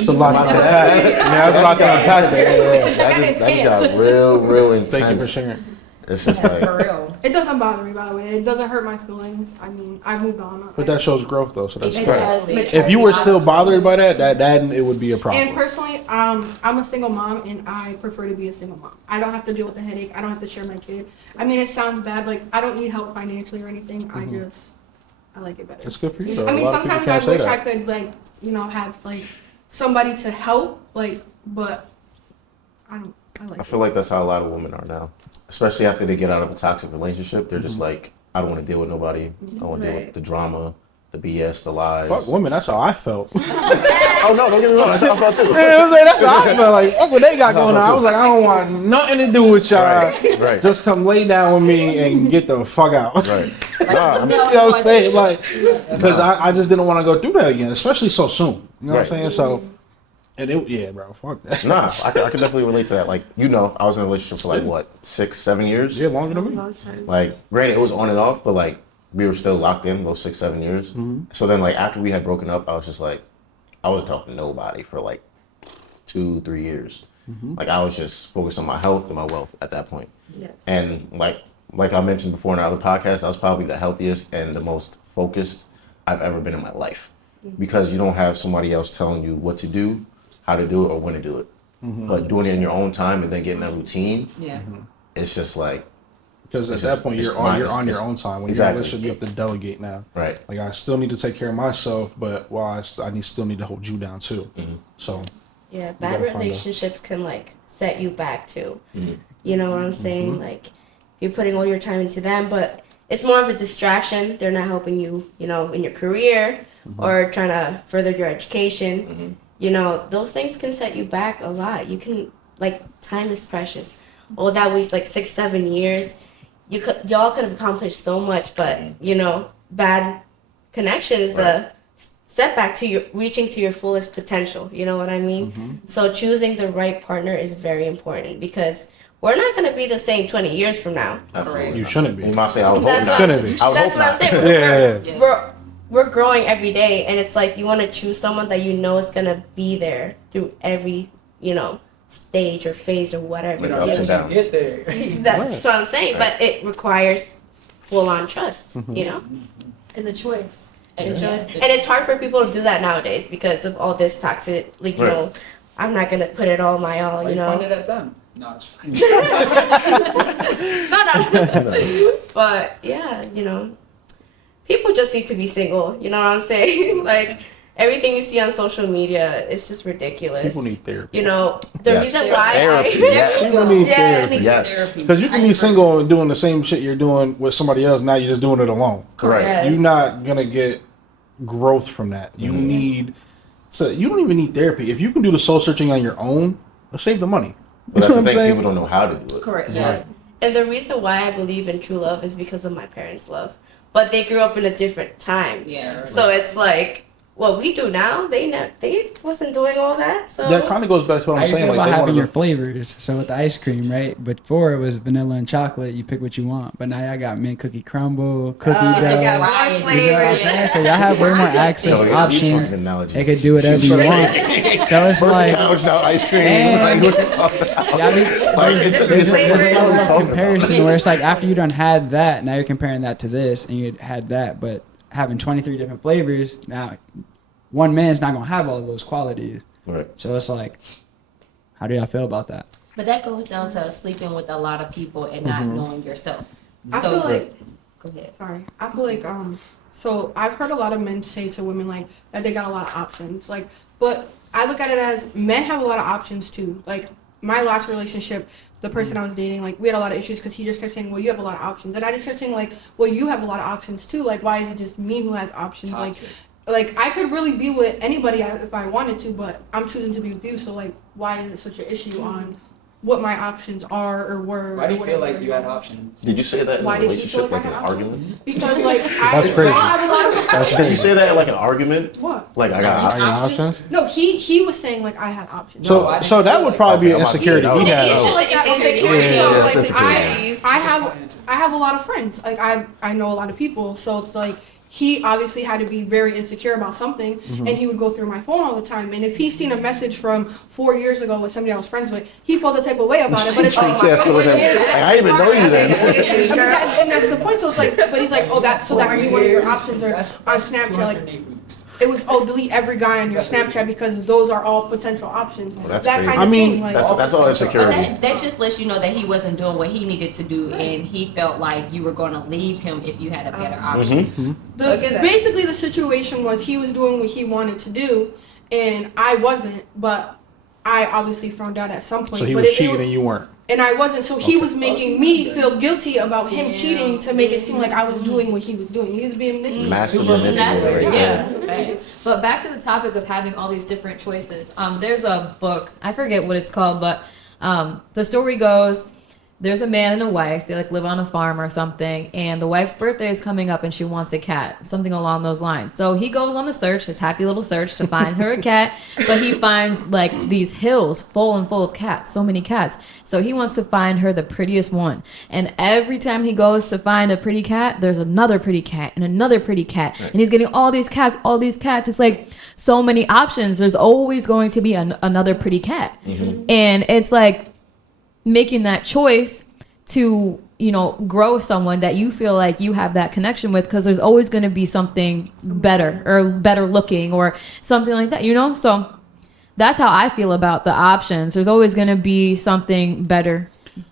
It's a lot to unpack. Yeah, it's a lot to unpack there. That just got real intense. Thank you for sharing. It's just like, For real. It doesn't bother me, by the way. It doesn't hurt my feelings. I mean, I moved on. But that shows growth, though, so that's It fair. does. If you were still bothered by that, then it would be a And problem. personally, I'm a single mom, and I prefer to be a single mom. I don't have to deal with the headache. I don't have to share my kid. I mean, it sounds bad. Like, I don't need help financially or anything. I like it better. It's good for you, though. I mean, A lot of people sometimes can't I say wish I that. could, like, have, like, somebody to help, like, but I like I it. feel like that's how a lot of women are now, especially after they get out of a toxic relationship. They're just like, I don't want to deal with nobody. I don't want to deal with Right. the drama, the BS, the lies. Fuck women, that's how I felt. Oh no, don't get me wrong. That's how I felt too. That's how I felt. Like, fuck what they got going on. I was like, I don't want nothing to do with y'all. Right. Just come lay down with me and get the fuck out. Right. Nah, I mean, You know what I'm saying? Like, because I just didn't want to go through that again, especially so soon. You know what I'm saying? So, and yeah, bro, fuck that. nah, I can definitely relate to that. Like, I was in a relationship for like what, 6-7 years. Yeah, longer than me. Long time. Like, granted, it was on and off, but like we were still locked in those 6-7 years. So then, like after we had broken up, I was just like, I wasn't talking to nobody for like 2-3 years. Like I was just focused on my health and my wealth at that point. Yes. And like like I mentioned before in our other podcast, I was probably the healthiest and the most focused I've ever been in my life, because you don't have somebody else telling you what to do, how to do it, or when to do it. But doing it in your own time and then getting that routine, it's just like, Because at it's that just- point, it's you're on mindless. your own time. When Exactly. you're in a relationship, you have to delegate now. right. Like, I still need to take care of myself, but still need to hold you down too. So Yeah, gotta bad find a- relationships can like set you back too. You know what I'm saying? Like you're putting all your time into them, but it's more of a distraction. They're not helping you, you know, in your career or trying to further your education. You know, those things can set you back a lot. You can like time is precious. Oh, that was like 6-7 years. Y'all could have accomplished so much, but you know, bad connection is a setback to your reaching to your fullest potential. You know what I mean? So choosing the right partner is very important, because we're not going to be the same 20 years from now. Absolutely. you shouldn't be. You might say, I would hope That's not. what, Shouldn't be. I would that's hope what I'm not. saying. Yeah. We're growing every day, and it's like you want to choose someone that you know is going to be there through every, you know, stage or phase or whatever. With ups and downs. Get there. That's what I'm saying, but it requires full-on trust, you know? And the choice. And it's hard for people to do that nowadays because of all this toxic, like, you Right. know, I'm not going to put it all my all, you know? Pointed at them. No, it's fine. No. But yeah, you know, people just need to be single. You know what I'm saying? Like everything you see on social media, it's just ridiculous. People need therapy. You know, the Yes. reason why Therapy, yes. People need Yes. therapy. Yes. Because you can be single and doing the same shit you're doing with somebody else. Now you're just doing it alone. Correct. Yes. You're not gonna get growth from that. You need to. You don't even need therapy. If you can do the soul searching on your own, save the money. But that's You the know what I'm thing, saying? people don't know how to do it. Correct. Yeah. Right. And the reason why I believe in true love is because of my parents' love. But they grew up in a different time. Yeah. So it's like what we do now, they wasn't doing all that. So That kind of goes back to what How I'm you saying. feel Like about they having your want flavors? So with the ice cream, right? Before it was vanilla and chocolate. You pick what you want. But now y'all got mint cookie crumble, cookie so you dough. got more Right. You know what I'm flavors. saying? So y'all have way more access, So, yeah, these options. fucking analogies. They could do whatever you want. So it's like, Couch, now ice cream. And- Like, what you talking about? y'all be- Like, it took me a there's second. a What are you level of talking comparison where it's like after you done had that, now you're comparing that to this, and you had that, but having 23 different flavors, now one man's not gonna have all of those qualities. Right. So it's like, how do y'all feel about that? But that goes down to sleeping with a lot of people and not knowing yourself. I So feel like go ahead. sorry. I feel like so I've heard a lot of men say to women like that they got a lot of options. Like, but I look at it as men have a lot of options too. Like my last relationship, the person I was dating, like we had a lot of issues because he just kept saying, "Well, you have a lot of options," and I just kept saying like, "Well, you have a lot of options too. Like, why is it just me who has options?" Like I could really be with anybody if I wanted to, but I'm choosing to be with you. So like, why is it such an issue on what my options are or were? or whatever? options? Did you say that in Why a did he feel relationship, like like I an had argument? Because like That's crazy. I have a lot of That's Did you crazy. say that in like an argument? what? Like, I got Are your options? options? No, he was saying like I had options. So that would probably be an Okay, I'm insecurity about to he say, has. that was- Like that, okay, insecurity. Yeah, so, yeah, like, that's insecurity. I have a lot of friends. Like I know a lot of people. So it's like he obviously had to be very insecure about something, Mm-hmm. and he would go through my phone all the time. And if he's seen a message from 4 years ago with somebody I was friends with, he felt the type of way about it. But it's like, Yeah, feel them. Like, I didn't even know you then. I mean, and that's the point. So it's like, but he's like, oh, that could be one of your options, or on Snapchat, like. It was, oh, delete every guy on your Snapchat because those are all potential options. that's that crazy. kind I of mean, thing. Like, That's all But insecurity. that just lets you know that he wasn't doing what he needed to do, and he felt like you were going to leave him if you had a better option. basically the situation was he was doing what he wanted to do, and I wasn't. But I obviously found out at some point. So he but was it- cheating and you weren't. and I wasn't. So he was making me feel guilty about him cheating to make it seem like I was doing what he was doing. He was being manipulative. Master manipulator right there. But back to the topic of having all these different choices. There's a book, I forget what it's called, but the story goes, there's a man and a wife, they like live on a farm or something, and the wife's birthday is coming up and she wants a cat, something along those lines. So he goes on the search, his happy little search to find her a cat, but he finds like these hills full of cats, so many cats. So he wants to find her the prettiest one. And every time he goes to find a pretty cat, there's another pretty cat and another pretty cat. Right. And he's getting all these cats. It's like so many options. There's always going to be another pretty cat. And it's like, making that choice to, you know, grow someone that you feel like you have that connection with, because there's always going to be something better or better looking or something like that, you know? So that's how I feel about the options. There's always going to be something better.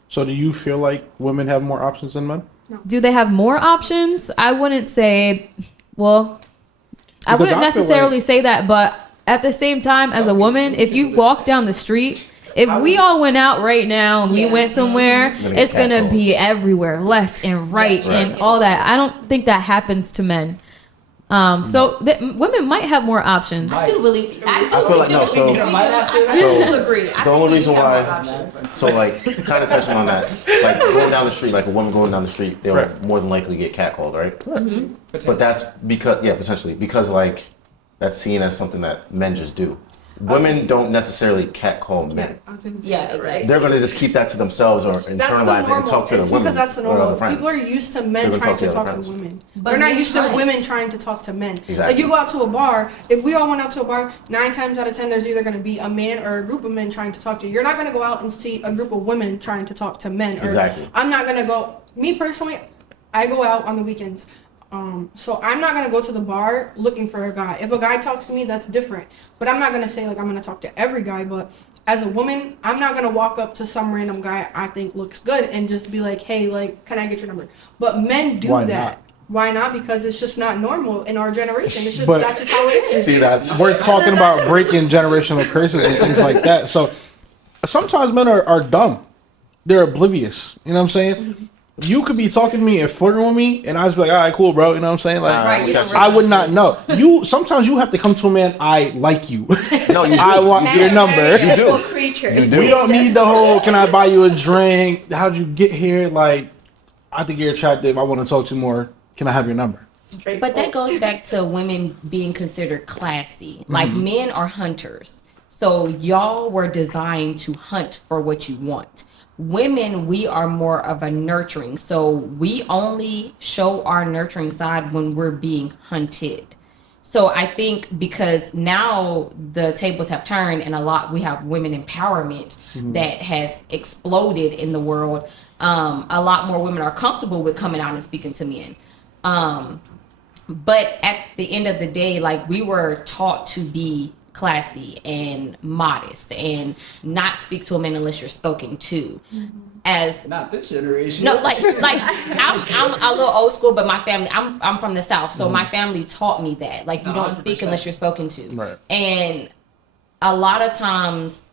So do you feel like women have more options than men? Do they have more options? I wouldn't say, well, I Because wouldn't I feel necessarily like- say that, but at the same time, as a woman, if you walk down the street, if we all went out right now and we went somewhere, Gonna get it's going to catcalled. be everywhere, left and right, and all that. I don't think that happens to men. So women might have more options. I do believe. I feel like- no, so- I so do agree. I the only think reason we have why- more options. So like, kind of touching on that, like going down the street, like a woman going down the street, they'll Right. more than likely get catcalled, right? Mm-hmm. But that's because, yeah, potentially, because like that's seen as something that men just do. Women don't necessarily catcall men. Yeah, exactly. They're gonna just keep that to themselves or That's the internalize it and normal. talk to the It's women because that's the or other normal. friends. People are used to They're men gonna trying talk to to other talk friends. to women. But They're not men used to can't. women trying to talk to men. Like Exactly. you go out to a bar, if we all went out to a bar, 9 times out of 10 there's either going to be a man or a group of men trying to talk to you. You're not going to go out and see a group of women trying to talk to men. Or Exactly. I'm not going to go. Me personally, I go out on the weekends. So I'm not gonna go to the bar looking for a guy. If a guy talks to me, that's different. But I'm not gonna say like I'm gonna talk to every guy. But as a woman, I'm not gonna walk up to some random guy I think looks good and just be like, hey, like, can I get your number? But men do Why that. not? Why not? Because it's just not normal in our generation. It's just But- that's just how it is. See, that's We're talking about breaking generational curses and things like that. So sometimes men are dumb. They're oblivious. You know what I'm saying? You could be talking to me and flirting with me, and I was like, all right, cool, bro. You know what I'm saying? Like, Right, you don't I would not know. Sometimes you have to come to a man, I like you. no, you do. I want your number. You do. Creatures. You do. We don't need the whole, can I buy you a drink? How'd you get here? Like, I think you're attractive. I want to talk to you more. Can I have your number? But that goes back to women being considered classy. Like men are hunters. So y'all were designed to hunt for what you want. Women, we are more of a nurturing. So we only show our nurturing side when we're being hunted. So I think because now the tables have turned and we have women empowerment that has exploded in the world. A lot more women are comfortable with coming out and speaking to men. But at the end of the day, like we were taught to be classy and modest and not speak to a man unless you're spoken to. As Not this generation. no, like I'm a little old school, but my family, I'm from the South, so my family taught me that like you don't speak 100%. unless you're spoken to. Right. And a lot of times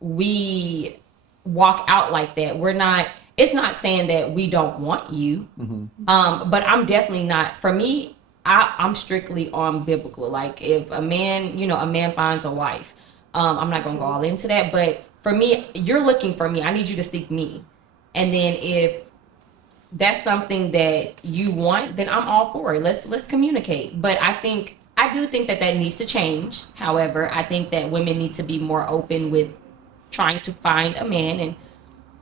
we walk out like that. We're not. It's not saying that we don't want you, but I'm definitely not. For me, I'm strictly on biblical. Like if a man finds a wife, I'm not gonna go all into that. But for me, you're looking for me. I need you to seek me. And then if that's something that you want, then I'm all for it. Let's communicate. But I do think that needs to change. However, I think that women need to be more open with trying to find a man and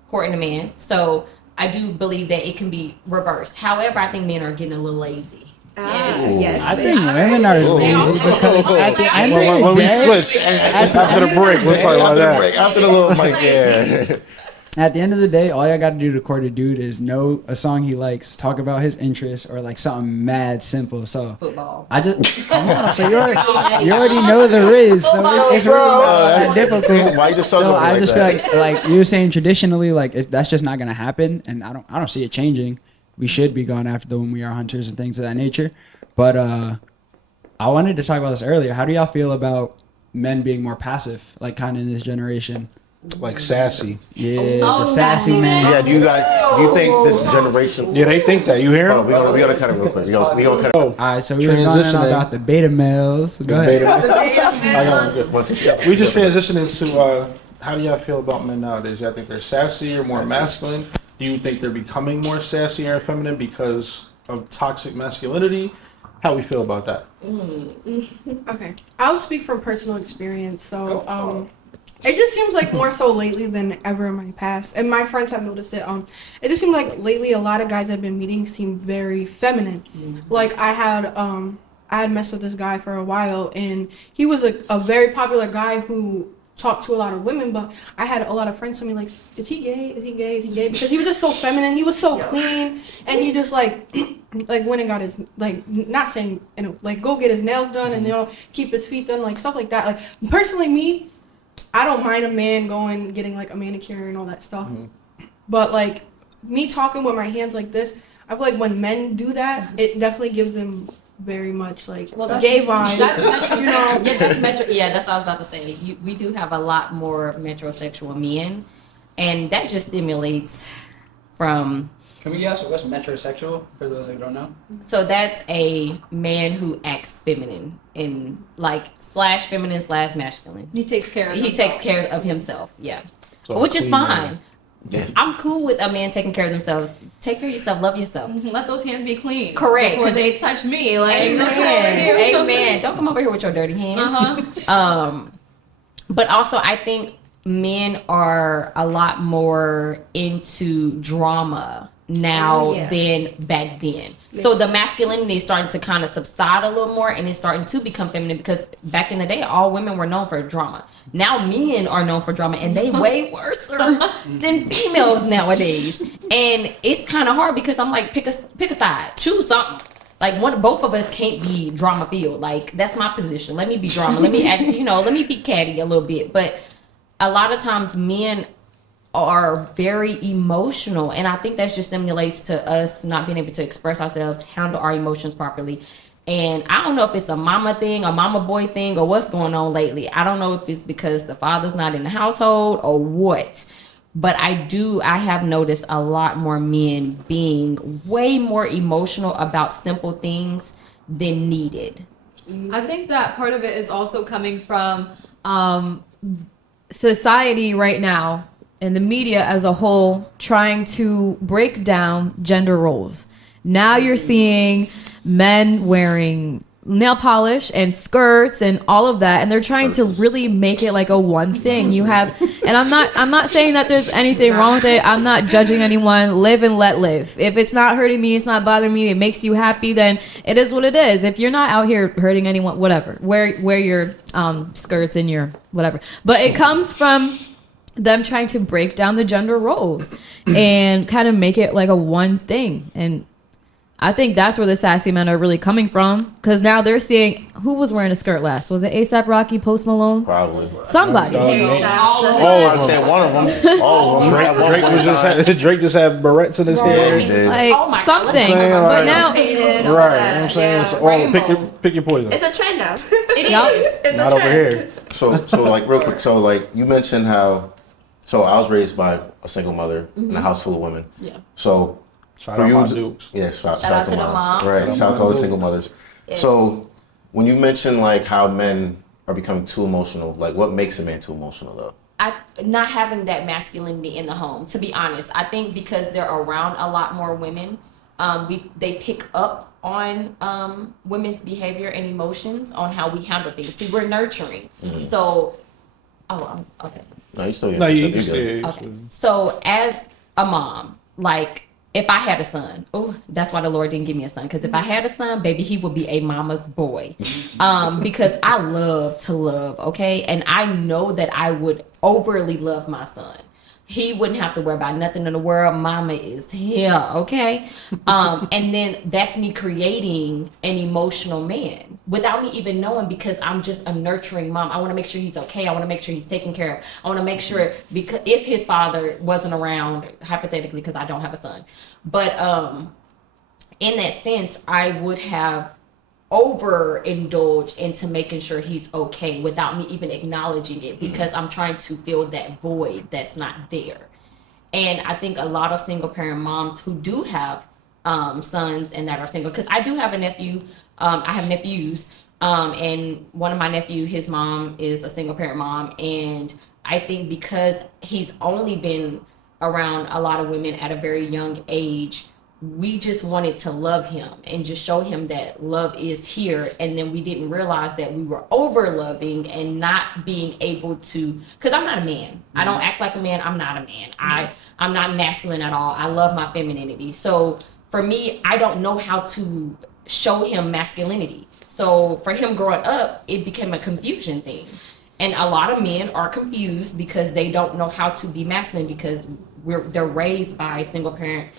courting a man. So I do believe that it can be reversed. However, I think men are getting a little lazy. Yes. I think women are lazy because at the end of the When we day, switch after the break, we'll talk about After the that. break, after the little mic, yeah. at the end of the day, all you got to do to court a dude is know a song he likes, talk about his interests, or like something mad simple. So Football. I just come on, so you already know the Riz, so it's really not that difficult. Why you just So talking about I it just like feel that? like you were saying traditionally, like that's just not gonna happen, and I don't see it changing. We should be going after them when we are hunters and things of that nature. But I wanted to talk about this earlier. How do y'all feel about men being more passive, like kind of in this generation? Like sassy. Yeah, Oh, the sassy sassy man. Yeah, do you think this generation? Yeah, they think that. You hear Hold on, him? we gotta cut it real quick. We gonna cut it. Oh, All right, so we was going on Transitioning. about the beta males. Go ahead. We just transitioned into how do y'all feel about men nowadays? Y'all think they're sassy or more masculine? Do you think they're becoming more sassy or feminine because of toxic masculinity? How we feel about that? Okay, I'll speak from personal experience. So, it just seems like more so lately than ever in my past, and my friends have noticed it. It just seems like lately a lot of guys I've been meeting seem very feminine. Like I had messed with this guy for a while, and he was a very popular guy who talk to a lot of women, but I had a lot of friends tell me like, is he gay? Is he gay? Is he gay? Because he was just so feminine. He was so clean, and he just like went and got his like, not saying, you know, like go get his nails done and, you know, keep his feet done, like stuff like that. Like personally, me, I don't mind a man getting like a manicure and all that stuff, but like me talking with my hands like this, I feel like when men do that, it definitely gives them very much like gay vibes. That's metrosexual. You know? Yeah, that's metro. Yeah, that's what I was about to say. We do have a lot more metrosexual men, and that just stimulates from. Can we ask what's metrosexual for those that don't know? So that's a man who acts feminine in like slash feminine slash masculine. He takes care of He takes care of himself. Yeah, So which is clean fine. man. Yeah. I'm cool with a man taking care of themselves. Take care of yourself. Love yourself. Let those hands be clean. Correct, Before 'cause they touch me. Like, Amen. Amen. Don't come over here with your dirty hands. But also I think men are a lot more into drama now Oh, yeah. than back then. So the masculinity is starting to kind of subside a little more, and it's starting to become feminine, because back in the day all women were known for drama. Now men are known for drama, and they way worse than females nowadays. And it's kind of hard, because I'm like, pick a side, choose something. Like both of us can't be drama filled. Like that's my position. Let me be drama. Let me act, let me be catty a little bit. But a lot of times men are very emotional, and I think that just stimulates to us not being able to express ourselves, handle our emotions properly. And I don't know if it's a mama thing, a mama boy thing, or what's going on lately. I don't know if it's because the father's not in the household or what. But I have noticed a lot more men being way more emotional about simple things than needed. I think that part of it is also coming from society right now and the media as a whole trying to break down gender roles. Now you're seeing men wearing nail polish and skirts and all of that, and they're trying to really make it like a one thing. You have, and I'm not saying that there's anything wrong with it. I'm not judging anyone. Live and let live. If it's not hurting me, it's not bothering me, it makes you happy, then it is what it is. If you're not out here hurting anyone, whatever, wear your skirts and your whatever. But it comes from them trying to break down the gender roles and kind of make it like a one thing. And I think that's where the sassy men are really coming from, because now they're seeing who was wearing a skirt last. Was it A$AP Rocky, Post Malone? Probably. Somebody. All of them. One of them. All of them. Drake just had barrettes in his hair. He did. Like Oh my God, something. let's talk about But it. now, Right, you know what I'm saying? So, Rainbow. pick your poison. It's a trend now. It Yup. is. It's Not a over trend. here. So like real quick, so like you mentioned how, so I was raised by a single mother in a house full of women. Yeah. So Shout for out you, my Dukes. yeah, shout out to to the moms. moms. Right, Shout shout out to all the out single to mothers. Yes. So when you mention like how men are becoming too emotional, like what makes a man too emotional though? Not having that masculinity in the home, to be honest. I think because they're around a lot more women, they pick up on women's behavior and emotions, on how we handle things. See, we're nurturing. So, okay. No, you still. No, you you're good. Okay. So as a mom, like if I had a son, that's why the Lord didn't give me a son. Because if I had a son, baby, he would be a mama's boy. Because I love to love, okay? And I know that I would overly love my son. He wouldn't have to worry about nothing in the world. Mama is here, okay? And then that's me creating an emotional man without me even knowing, because I'm just a nurturing mom. I want to make sure he's okay. I want to make sure he's taken care of. I want to make sure, because if his father wasn't around, hypothetically, because I don't have a son, but in that sense, I would have overindulge into making sure he's okay without me even acknowledging it, because I'm trying to fill that void that's not there. And I think a lot of single parent moms who do have sons and that are single, because I do have a nephew, I have nephews, and one of my nephew, his mom is a single parent mom, and I think because he's only been around a lot of women at a very young age, we just wanted to love him and just show him that love is here. And then we didn't realize that we were over loving and not being able to, because I'm not a man. I don't act like a man. I'm not a man. I'm not masculine at all. I love my femininity. So for me, I don't know how to show him masculinity. So for him growing up, it became a confusion thing. And a lot of men are confused because they don't know how to be masculine because they're raised by single parent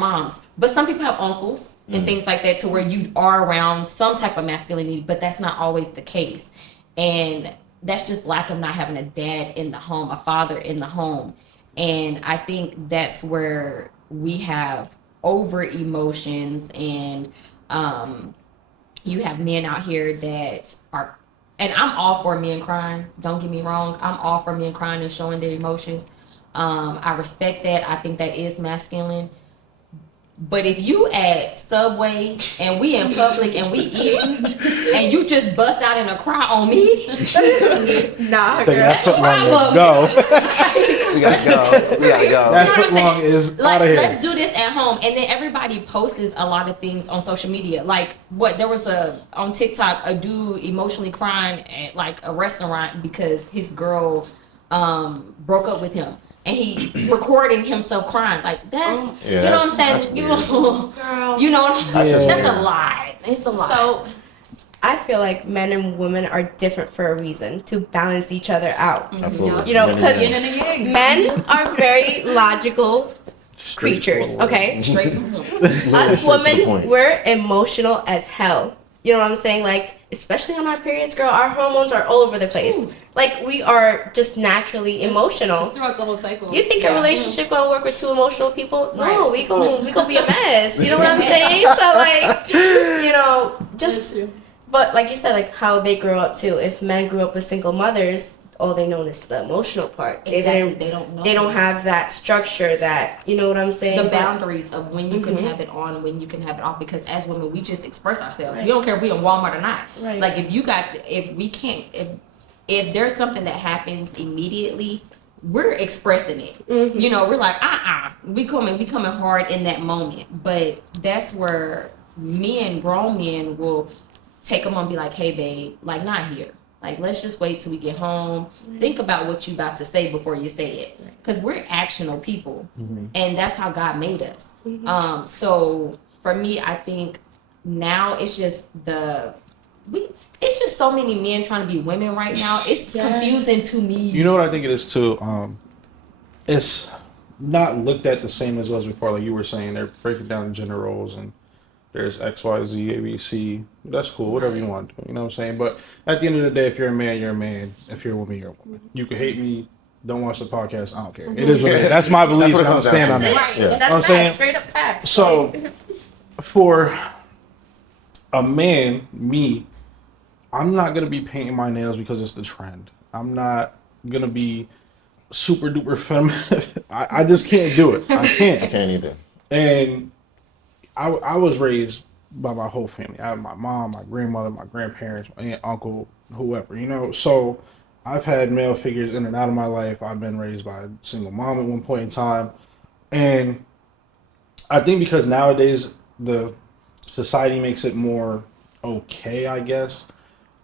moms. But some people have uncles and things like that to where you are around some type of masculinity, but that's not always the case. And that's just lack of not having a dad in the home, a father in the home. And I think that's where we have over emotions, and you have men out here that are, and I'm all for men crying, don't get me wrong, I'm all for men crying and showing their emotions. I respect that. I think that is masculine. But if you at Subway and we in public and we eating and you just bust out in a cry on me, Nah, Take girl. that foot long problem. go. We gotta go. We gotta go. That You know what foot I'm long saying? is Like, out of here. let's do this at home. And then everybody posts a lot of things on social media. Like, there was on TikTok, a dude emotionally crying at like a restaurant because his girl broke up with him. And he recording himself crying. Like, that's, Yeah, you know what I'm that's saying? You weird. know, Girl. you know, That's just that's weird. a lie. It's a lie. So I feel like men and women are different for a reason, to balance each other out. Absolutely. You know, Men and 'cause- women. Yin and a yang. Men are very logical creatures, okay? Straight to the hook. Us Straight to the women, point. we're emotional as hell. You know what I'm saying? Like, especially on our periods, girl, our hormones are all over the place. Like, we are just naturally emotional. Throughout the whole cycle. You think a relationship gonna work with two emotional people? No, Right. we gonna be a mess. You know what I'm saying? So like, you know, just but like you said, like how they grow up too. If men grew up with single mothers, all they know is the emotional part. Exactly. They don't know. They don't have that structure. That, you know what I'm saying? the But- boundaries of when you can have it on, when you can have it off. Because as women, we just express ourselves. We don't care if we in Walmart or not. Right. Like if there's something that happens immediately, we're expressing it. You know, we're like, we coming hard in that moment. But that's where grown men will take them on and be like, hey babe, like, not here. Like, let's just wait till we get home. Think about what you about to say before you say it. Because we're actional people. And that's how God made us. So for me, I think now it's just it's just so many men trying to be women right now. It's confusing to me. You know what I think it is too? It's not looked at the same as it was before. Like you were saying, they're breaking down the gender roles and there's X, Y, Z, A, B, C. That's cool, whatever you want to do. You know what I'm saying? But at the end of the day, if you're a man, you're a man. If you're a woman, you're a woman. You can hate me. Don't watch the podcast. I don't care. It is what it is. That's my belief, what it and I'm comes down stand to. on that. Right. Yeah. That's know what I'm facts, saying? straight up facts. So, for a man, me, I'm not gonna be painting my nails because it's the trend. I'm not gonna be super duper feminine. I just can't do it. I I can't. can't either. And I was raised by my whole family. I have my mom, my grandmother, my grandparents, my aunt, uncle, whoever, you know. So I've had male figures in and out of my life. I've been raised by a single mom at one point in time. And I think because nowadays the society makes it more okay, I guess,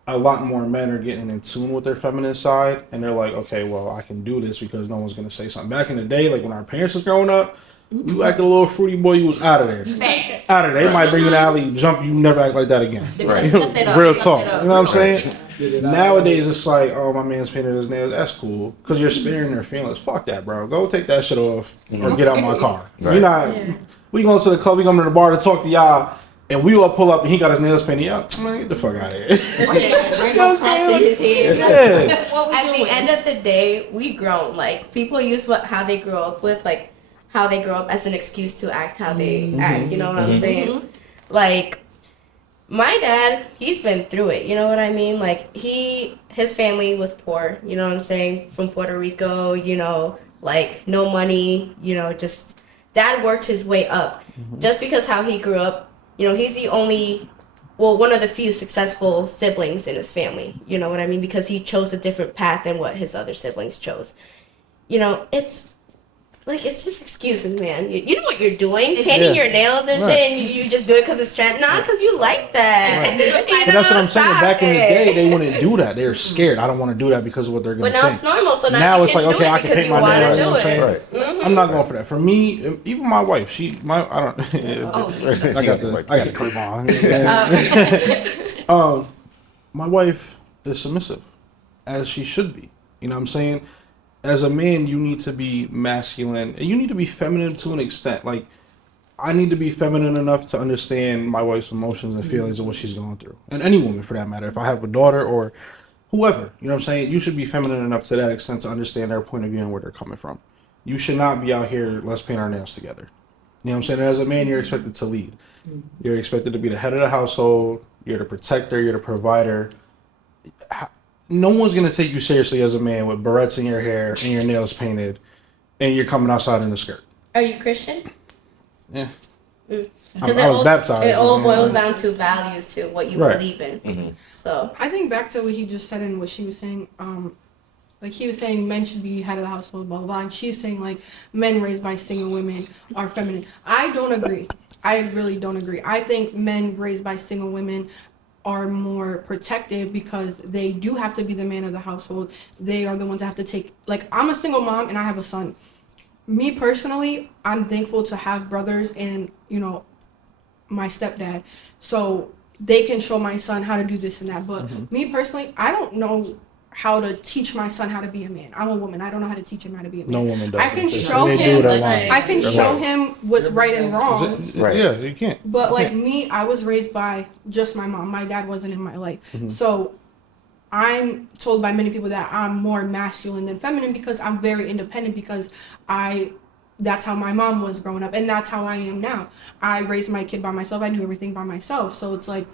a lot more men are getting in tune with their feminine side. And they're like, okay, well, I can do this because no one's going to say something. Back in the day, like when our parents was growing up, you acted a little fruity boy, you was out of there. Facts. Out of there. They might bring you in the alley, jump, you never act like that again. They be like, "Suck that up, Real suck talk. that up." You know what I'm saying? Yeah. Nowadays, it's like, oh, my man's painted his nails. That's cool. Because you're sparing their feelings. Fuck that, bro. Go take that shit off or get out my car. Right. You're not, we going to the club, we going to the bar to talk to y'all, and we all pull up and he got his nails painted. Yeah, man, get the fuck out of here. Rainbow hats in his head. Yeah. What we At the doing? end of the day, we grown. Like, people use how they grow up with, like, how they grow up as an excuse to act how they act. You know what I'm saying? Like, my dad, he's been through it. You know what I mean? Like, his family was poor. You know what I'm saying? From Puerto Rico, you know, like, no money, you know, just dad worked his way up. Just because how he grew up, you know, he's the only, well, one of the few successful siblings in his family. You know what I mean? Because he chose a different path than what his other siblings chose. You know, it's just excuses, man. You know what you're doing, painting your nails and Right. shit, and you just do it because it's trend. Not because you like that. You But that's what know, I'm saying. stop Back in the it. day, they wouldn't do that. They were scared. I don't want to do that because of what they're going But to now think. it's normal, so now, Now you it's can like, do okay, it I can because paint you my want nails. to You know do what I'm it. saying? Right. I'm not going for that. For me, even my wife, I got the clip on. My wife is submissive. as she should be. You know what I'm saying? As a man, you need to be masculine and you need to be feminine to an extent. Like, I need to be feminine enough to understand my wife's emotions and feelings and what she's going through. And any woman, for that matter. If I have a daughter or whoever, you know what I'm saying? You should be feminine enough to that extent to understand their point of view and where they're coming from. You should not be out here, let's paint our nails together. You know what I'm saying? And as a man, you're expected to lead. You're expected to be the head of the household. You're the protector. You're the provider. No one's going to take you seriously as a man with barrettes in your hair and your nails painted and you're coming outside in a skirt. Are you Christian? Yeah. Because I was baptized. It all boils down to values, to what you Right. believe in. So I think back to what he just said and what she was saying. Like he was saying, men should be head of the household, blah blah blah, and she's saying like men raised by single women are feminine. I don't agree. I really don't agree. I think men raised by single women are more protective because they do have to be the man of the household. They are the ones that have to take. Like, I'm a single mom and I have a son. Me personally, I'm thankful to have brothers and, you know, my stepdad, so they can show my son how to do this and that. But me personally, I don't know how to teach my son how to be a man. I'm a woman. I don't know how to teach him how to be a man. No woman does. I can They show do him. it online. I can They're show right. him what's right and wrong. Right. Yeah, you can't. But like me, I was raised by just my mom. My dad wasn't in my life. So I'm told by many people that I'm more masculine than feminine because I'm very independent, because that's how my mom was growing up, and that's how I am now. I raised my kid by myself. I do everything by myself. So it's like,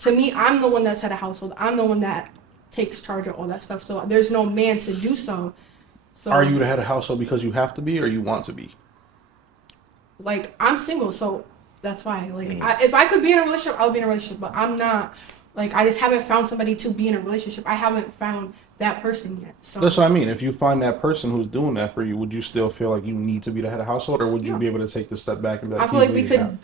to me, I'm the one that's had a household. I'm the one that takes charge of all that stuff. So there's no man to do so. So Are you the head of household because you have to be or you want to be? like, I'm single, so that's why. Like, if I could be in a relationship, I would be in a relationship. But I'm not. Like, I just haven't found somebody to be in a relationship. I haven't found that person yet. So That's what I mean. If you find that person who's doing that for you, would you still feel like you need to be the head of household, or would you No. be able to take the step back and be like, I feel like "He's we leading could now"?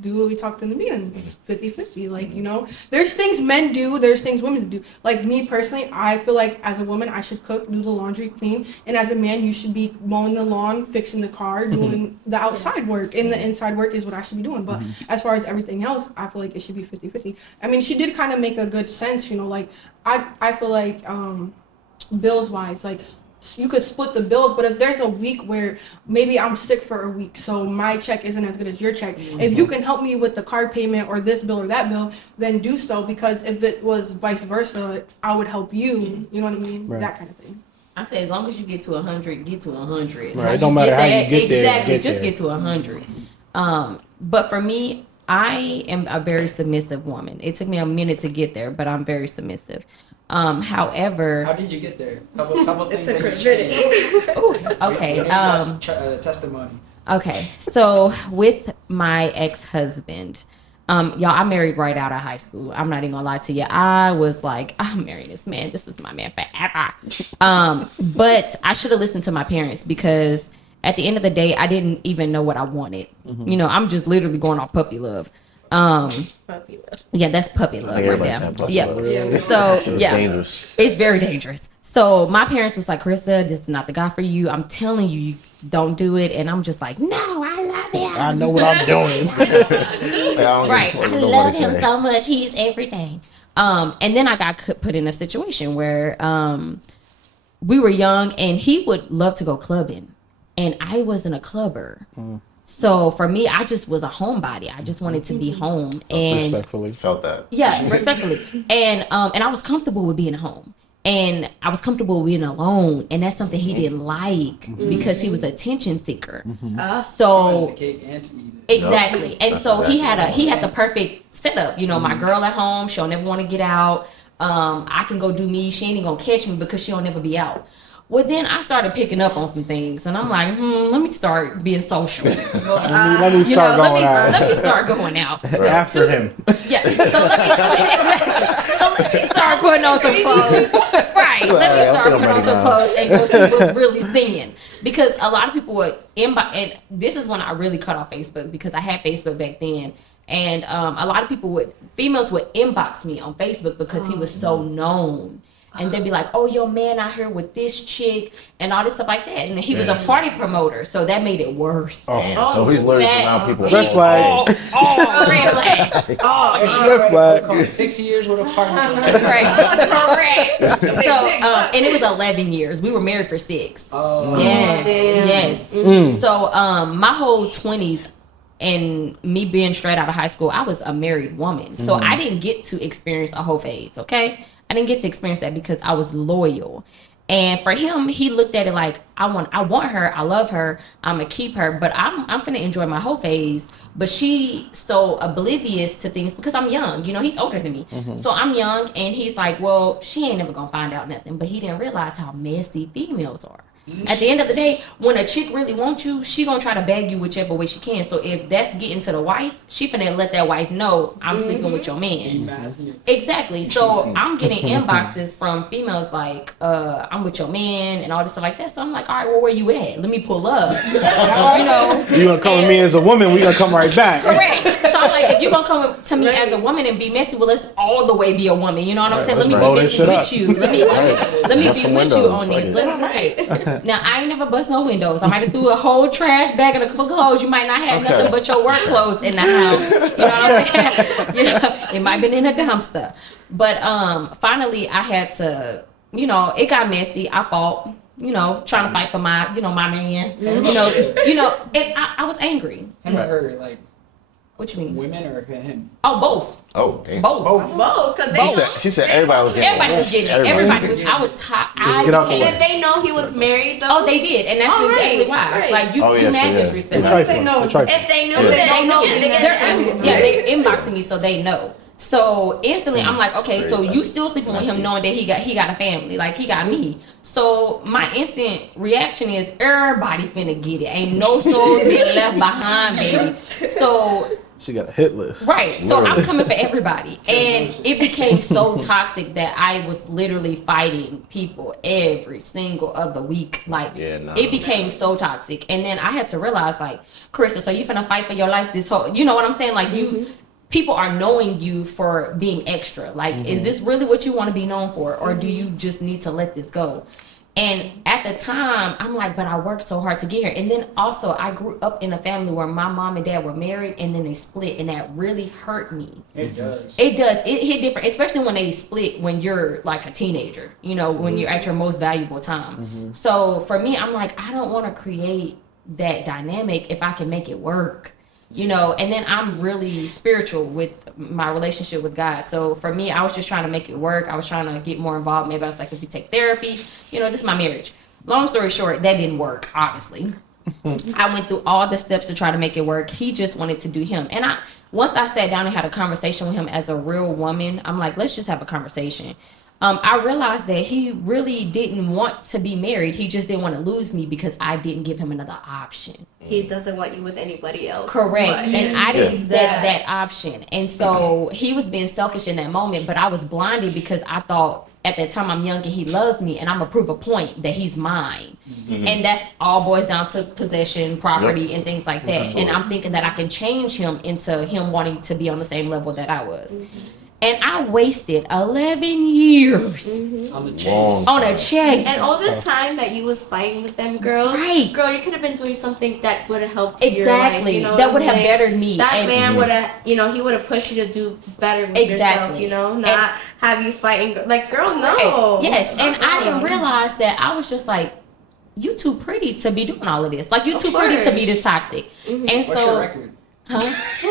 do what we talked in the meetings, 50-50. Like, you know, there's things men do, there's things women do. Like, me personally, I feel like as a woman, I should cook, do the laundry, clean. And as a man, you should be mowing the lawn, fixing the car, doing the outside work. And the inside work is what I should be doing. But as far as everything else, I feel like it should be 50-50. I mean, she did kind of make a good sense, you know, like, I feel like, bills wise, like, you could split the bills, but if there's a week where maybe I'm sick for a week, so my check isn't as good as your check, if you can help me with the car payment or this bill or that bill, then do so, because if it was vice versa, I would help you, you know what I mean? Right. That kind of thing. I say as long as you get to 100, get to 100. Right, it don't matter how you get there, Exactly, get just there. get to 100. But for me, I am a very submissive woman. It took me a minute to get there, but I'm very submissive. However, How did you get there? Couple things. took that you said. okay, We got some testimony. okay. So with my ex-husband, y'all, I married right out of high school. I'm not even gonna lie to you. I was like, I'm marrying this man. This is my man forever. But I should have listened to my parents, because at the end of the day, I didn't even know what I wanted. You know, I'm just literally going off puppy love. puppy love. Yeah, that's puppy love think right everybody's there. had puppy Yeah. love. So Shit was yeah, dangerous. it's very dangerous. So my parents was like, Carissa, this is not the guy for you. I'm telling you, you don't do it. And I'm just like, no, I love him. I know what I'm doing. Like, I don't give a Right. fuck I what love nobody him say. so much. He's everything. And then I got put in a situation where we were young and he would love to go clubbing. And I wasn't a clubber. So for me, I just was a homebody. I just wanted to be home. And Respectfully. Felt that. yeah, respectfully. And I was comfortable with being home. And I was comfortable with being alone. And that's something he didn't like, because he was an attention seeker. So The cake and to eat it. exactly. And That's so he exactly had the perfect setup. You know, my girl at home, she'll never want to get out. I can go do me. She ain't even gonna catch me because she'll never be out. Well, then I started picking up on some things, and I'm like, let me start being social. Let me start going out. let me start going out. So, After him. yeah. So let me start putting on some clothes. Right. Let me I'm start feeling putting on ready some now. clothes and go see what's really seeing. Because a lot of people would and this is when I really cut off Facebook, because I had Facebook back then. And a lot of females would inbox me on Facebook because he was so known. And they'd be like, oh, your man out here with this chick and all this stuff like that. And he was a party promoter, so that made it worse. Damn, so he's learning That- around people. Red flag. Red flag. Red flag. 6 years with a partner. Correct. So, and it was 11 years. We were married for 6. Oh. Yes. Yes. So, my whole 20s and me being straight out of high school, I was a married woman. So I didn't get to experience a whole phase, okay? I didn't get to experience that because I was loyal. And for him, he looked at it like, I want her, I love her, I'm gonna keep her, but I'm gonna enjoy my whole phase. But she so oblivious to things because I'm young, you know, he's older than me. So I'm young and he's like, well, she ain't never gonna find out nothing. But he didn't realize how messy females are. At the end of the day, when a chick really wants you, she gonna try to bag you whichever way she can. So if that's getting to the wife, she finna let that wife know I'm sleeping with your man. Exactly. So I'm getting inboxes from females like, I'm with your man and all this stuff like that. So I'm like, all right, well, where you at? Let me pull up. You know. You gonna come with me as a woman? We gonna come right back. Correct. So I'm like, if you gonna come to me as a woman and be messy, well, let's all the way be a woman. You know what I'm saying? Let me blow be this messy shit with up. you. Let me be Bust some with you windows. on Fuck this. it. Let's right. Now I ain't never bust no windows. I might have threw a whole trash bag and a couple clothes. You might not have nothing but your work clothes in the house. You know what I'm saying? You know, it might have been in a dumpster. But finally I had to, you know, it got messy. I fought, you know, trying to fight for my, you know, my man. You know, and I was angry. Him or her, like What you mean? women or him? Oh, both. Oh, damn. Both. Both, cause they She said everybody was getting Everybody was getting it. Everybody was. I was tired. get out the way. did they know he was married though? Oh, they did, and that's Oh, exactly right, why. right. Like you, Oh, you yeah, mad so, yeah. disrespect. They trifling. They trifling. If they knew, Yeah. then They know. Yeah, They're inboxing me, so they know. So instantly, I'm like, okay, so you still sleeping with him, knowing that he got a family, like he got me. So my instant reaction is, everybody finna get it. Ain't no souls being left behind, baby. So. She got a hit list. Right. So Literally. I'm coming for everybody. And it became so toxic that I was literally fighting people every single other week. Like, Yeah, nah. it became so toxic. And then I had to realize, like, Carissa, so you finna fight for your life this whole, you know what I'm saying? Like, people are knowing you for being extra. Like, is this really what you want to be known for? Or do you just need to let this go? And at the time, I'm like, but I worked so hard to get here. And then also, I grew up in a family where my mom and dad were married and then they split. And that really hurt me. It does. It does. It hit different, especially when they split when you're like a teenager, you know, when you're at your most valuable time. So for me, I'm like, I don't want to create that dynamic if I can make it work. You know, and then I'm really spiritual with my relationship with God. So for me, I was just trying to make it work. I was trying to get more involved. Maybe I was like, if you take therapy, you know, this is my marriage. Long story short, that didn't work, obviously. I went through all the steps to try to make it work. He just wanted to do him. And once I sat down and had a conversation with him as a real woman, I'm like, let's just have a conversation. I realized that he really didn't want to be married. He just didn't want to lose me because I didn't give him another option. He doesn't want you with anybody else. Correct. But- And I didn't set Exactly. that option. And so he was being selfish in that moment, but I was blinded because I thought at that time I'm young and he loves me and I'm gonna prove a point that he's mine. And that's all boils down to possession, property, and things like that. Absolutely. And I'm thinking that I can change him into him wanting to be on the same level that I was. And I wasted 11 years On the Long. chase. on a chase. And all the time that you was fighting with them girls, Right. girl, you could have been doing something that would have helped your Exactly. life, you know That what would I'm have saying? bettered me. That And- man would have, you know, he would have pushed you to do better with yourself, Exactly. you know, not have you fighting. Like, girl, no. Right. Yes, and I didn't realize that I was just like, you too pretty to be doing all of this. Like, you Of too pretty to course. be this toxic. And What's your so, record? huh?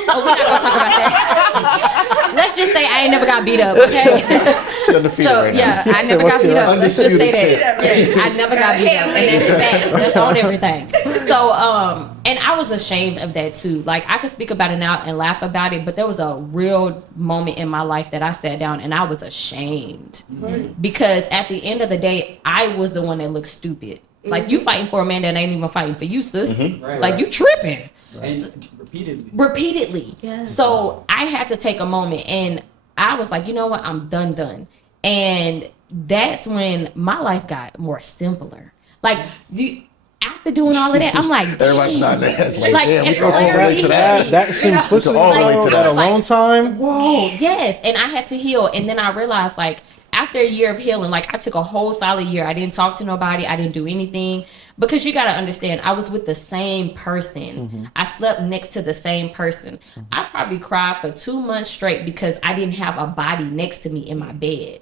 Oh, we're not gonna talk about that. Let's just say I ain't never got beat up, okay? She's undefeated So right yeah, now. I never got beat up. Let's just say Undisputed that. Yes, I never got beat up, and that's facts. That's on everything. So and I was ashamed of that too. Like, I could speak about it now and laugh about it, but there was a real moment in my life that I sat down and I was ashamed because at the end of the day, I was the one that looked stupid. Like, you fighting for a man that ain't even fighting for you, sis. Right, Like, right. you tripping. And repeatedly. Repeatedly. Yeah. So I had to take a moment and I was like, you know what? I'm done. And that's when my life got more simpler. Like, after doing all of that, I'm like, Everybody's dang. nodding their heads like, Like, damn, we and go all the way clarity to hit that. me. That You know? simplicity, All the way to though, that. that alone time. Whoa, yes. And I had to heal. And then I realized, like, after a year of healing, like I took a whole solid year. I didn't talk to nobody. I didn't do anything, because you got to understand, I was with the same person. I slept next to the same person. I probably cried for 2 months straight because I didn't have a body next to me in my bed.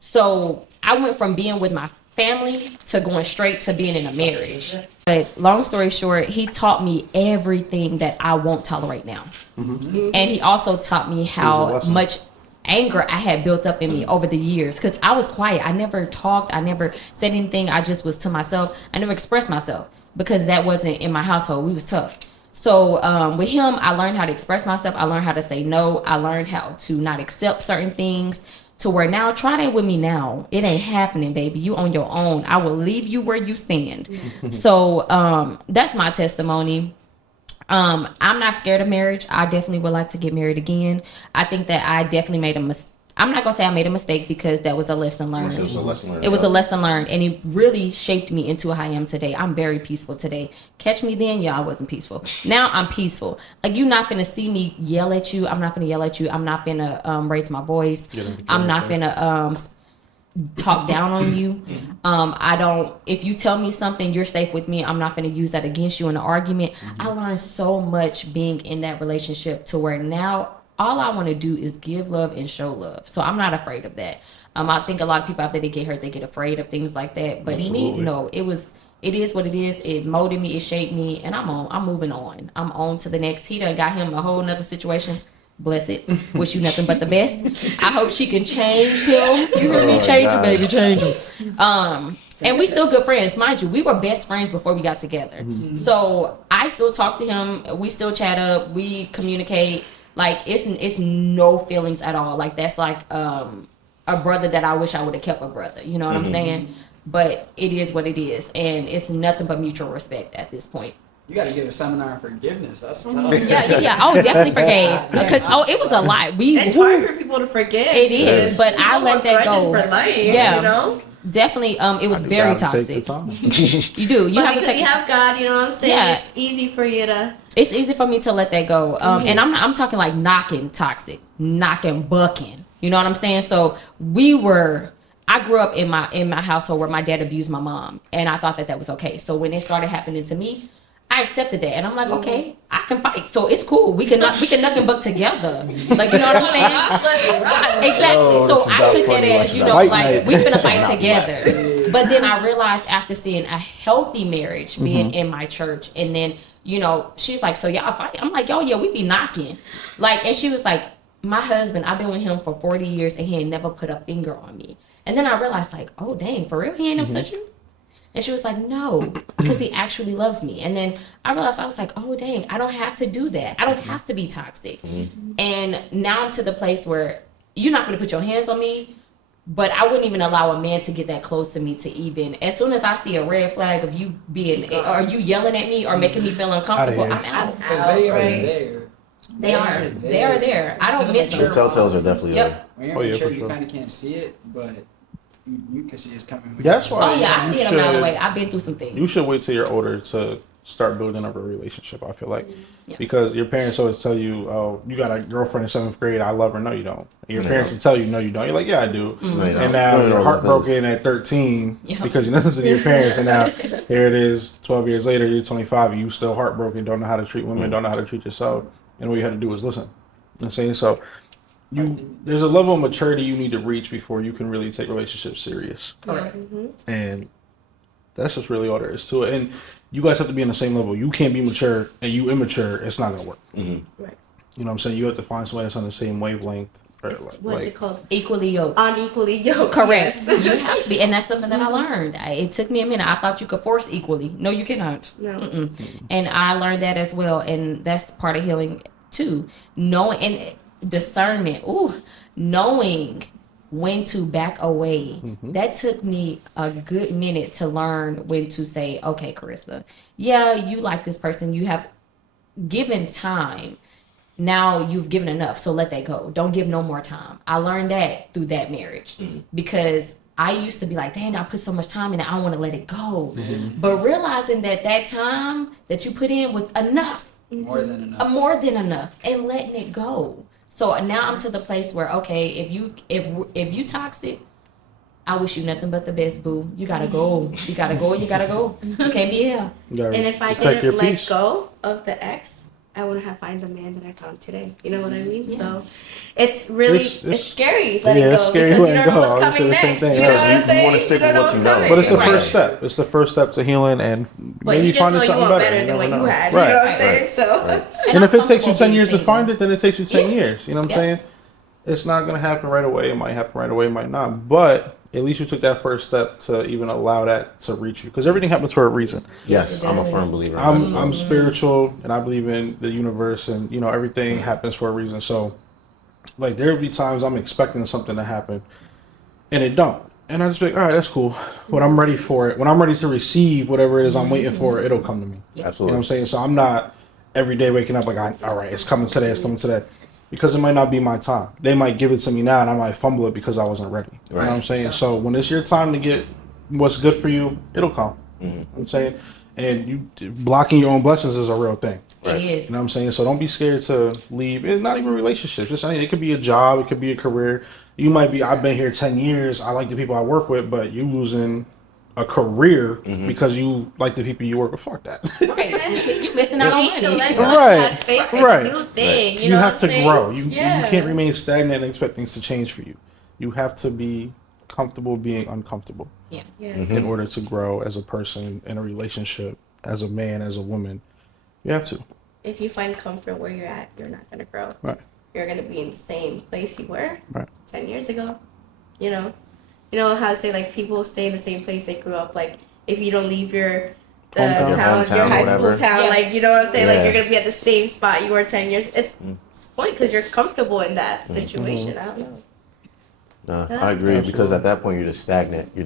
So I went from being with my family to going straight to being in a marriage. But long story short, he taught me everything that I won't tolerate now. And he also taught me how much anger I had built up in me over the years, because I was quiet. I never talked. I never said anything. I just was to myself. I never expressed myself because that wasn't in my household. We was tough. So with him, I learned how to express myself. I learned how to say no. I learned how to not accept certain things, to where now, try that with me now. It ain't happening, baby. You on your own. I will leave you where you stand. So that's my testimony. I'm not scared of marriage. I definitely would like to get married again. I think that I definitely made a mistake. I'm not gonna say I made a mistake, because that was a lesson learned. It was a lesson learned. It was a lesson learned, and it really shaped me into who I am today. I'm very peaceful today. Catch me then, yeah, I wasn't peaceful. Now I'm peaceful. Like, you're not finna see me yell at you. I'm not finna yell at you. I'm not finna raise my voice. I'm not finna talk down on you. I don't, if you tell me something, you're safe with me, I'm not going to use that against you in an argument. I learned so much being in that relationship, to where now all I want to do is give love and show love. So I'm not afraid of that. I think a lot of people, after they get hurt, they get afraid of things like that. But me, no, it is what it is. It molded me, it shaped me, and I'm moving on. I'm on to the next. He done got him a whole nother situation. Bless it. Wish you nothing but the best. I hope she can change him. You hear me? Change him, baby. Change him. And we still good friends. Mind you, we were best friends before we got together. So I still talk to him. We still chat up. We communicate. Like, it's no feelings at all. Like, that's like a brother that I wish I would have kept a brother. You know what I'm saying? But it is what it is. And it's nothing but mutual respect at this point. You got to give a seminar on forgiveness. That's tough. Yeah. Oh, definitely forgave, because it was a lot. It's hard for people to forget. It is, but I let that go. For life, yeah, you know. Definitely. It was very toxic. You do. You have to take. You have God. You know what I'm saying? Yeah. It's easy for you to. It's easy for me to let that go. And I'm talking like knocking toxic, knocking, bucking. You know what I'm saying? So I grew up in my household where my dad abused my mom, and I thought that was okay. So when it started happening to me, I accepted that, and I'm like, okay, I can fight, so it's cool. We can knock and buck together, like, you know what I'm saying? Exactly. So I took that as, you know, like, we finna fight together. But then I realized, after seeing a healthy marriage being in my church, and then, you know, she's like, so y'all fight? I'm like, yo, yeah, we be knocking, like, and she was like, my husband, I've been with him for 40 years, and he ain't never put a finger on me. And then I realized, like, oh dang, for real, he ain't never touched you? And she was like, no, because he actually loves me. And then I realized, I was like, oh, dang, I don't have to do that. I don't have to be toxic. And now I'm to the place where you're not going to put your hands on me, but I wouldn't even allow a man to get that close to me to even, as soon as I see a red flag of you being, or you yelling at me or making me feel uncomfortable, I'm out. Because they are there. They are there. I don't miss them. The telltales are definitely there. When you're mature, you kind of can't see it, but you can see it's coming. That's why. Oh yeah, I see it a mile away. I've been through some things. You should wait till you're older to start building up a relationship, I feel like. Yeah. Because your parents always tell you, oh, you got a girlfriend in 7th grade, I love her. No, you don't. And your parents will tell you, no, you don't. You're like, yeah, I do. And now you're heartbroken at 13 because you listen to your parents, and now here it is, 12 years later, you're 25, and you still heartbroken, don't know how to treat women, don't know how to treat yourself, and all you had to do was listen. You know what I'm saying? So there's a level of maturity you need to reach before you can really take relationships serious. Correct. And that's just really all there is to it. And you guys have to be on the same level. You can't be mature and you immature. It's not gonna work. Right. You know what I'm saying? You have to find somebody that's on the same wavelength. Or What's it called? Equally yoked. Unequally yoked. Correct. Yes. You have to be, and that's something that I learned. It took me a minute. I thought you could force equally. No, you cannot. No. And I learned that as well, and that's part of healing too. Knowing and discernment. Knowing when to back away. That took me a good minute to learn when to say, okay, Carissa, yeah, you like this person. You have given time. Now you've given enough, so let that go. Don't give no more time. I learned that through that marriage because I used to be like, dang, I put so much time in it, I want to let it go. But realizing that time that you put in was enough. More than enough. More than enough, and letting it go. So now I'm to the place where, okay, if you toxic, I wish you nothing but the best, boo. You gotta go. You gotta go. You gotta go. You can't be here. You gotta And if I just take your didn't let piece. go of the ex, I wouldn't have found the man that I found today. You know what I mean? So it's really it's scary letting yeah, go it's scary because you letting don't know go. I what's was coming saying the same next. thing. You know what Yeah, I'm saying? wanna stick You don't with know what what's you know. coming. But it's the Right. first step. It's the first step to healing, and But maybe you just know finding you something want better. better than what never you know. had. Right. You know what I'm saying? So And if it takes you I'm 10 years to comfortable find it, then it takes you 10 Yeah. years. You know what I'm Yeah. saying? It's not going to happen right away. It might happen right away, it might not. But at least you took that first step to even allow that to reach you. Because everything happens for a reason. Yes, it I'm a does. firm believer. in that as I'm well. I'm spiritual, and I believe in the universe, and you know everything happens for a reason. So, like there will be times I'm expecting something to happen, and it don't, and I just be like, all right, that's cool. When I'm ready for it, when I'm ready to receive whatever it is I'm waiting for, it'll come to me. You know what Absolutely. I'm saying? So I'm not every day waking up like, all right, it's coming today, it's coming today, because it might not be my time. They might give it to me now, and I might fumble it because I wasn't ready. You know what I'm saying? So when it's your time to get what's good for you, it'll come. You know what I'm saying? And you blocking your own blessings is a real thing. It is. You know what I'm saying? So don't be scared to leave. It's not even relationships. Just anything. It could be a job. It could be a career. You might be, I've been here 10 years. I like the people I work with, but you losing a career because you like the people you work with. Fuck that. Right. You missing out you on need to let money. go Right. to have space for Right. the new thing. You You know have what to I'm saying? grow. You Yeah. can't remain stagnant and expect things to change for you. You have to be comfortable being uncomfortable Yeah. Yes. in order to grow as a person in a relationship, as a man, as a woman. You have to. If you find comfort where you're at, you're not gonna grow. Right. You're gonna be in the same place you were Right. 10 years ago. You know how to say like people stay in the same place they grew up. Like if you don't leave your Hometown. Your town, hometown your or high whatever. school town, Yeah. like you know what I'm saying. Like Yeah. you're gonna be at the same spot you were 10 years. It's the point because you're comfortable in that situation. I don't know. No, Yeah. I agree because Absolutely. at that point you're just stagnant. You're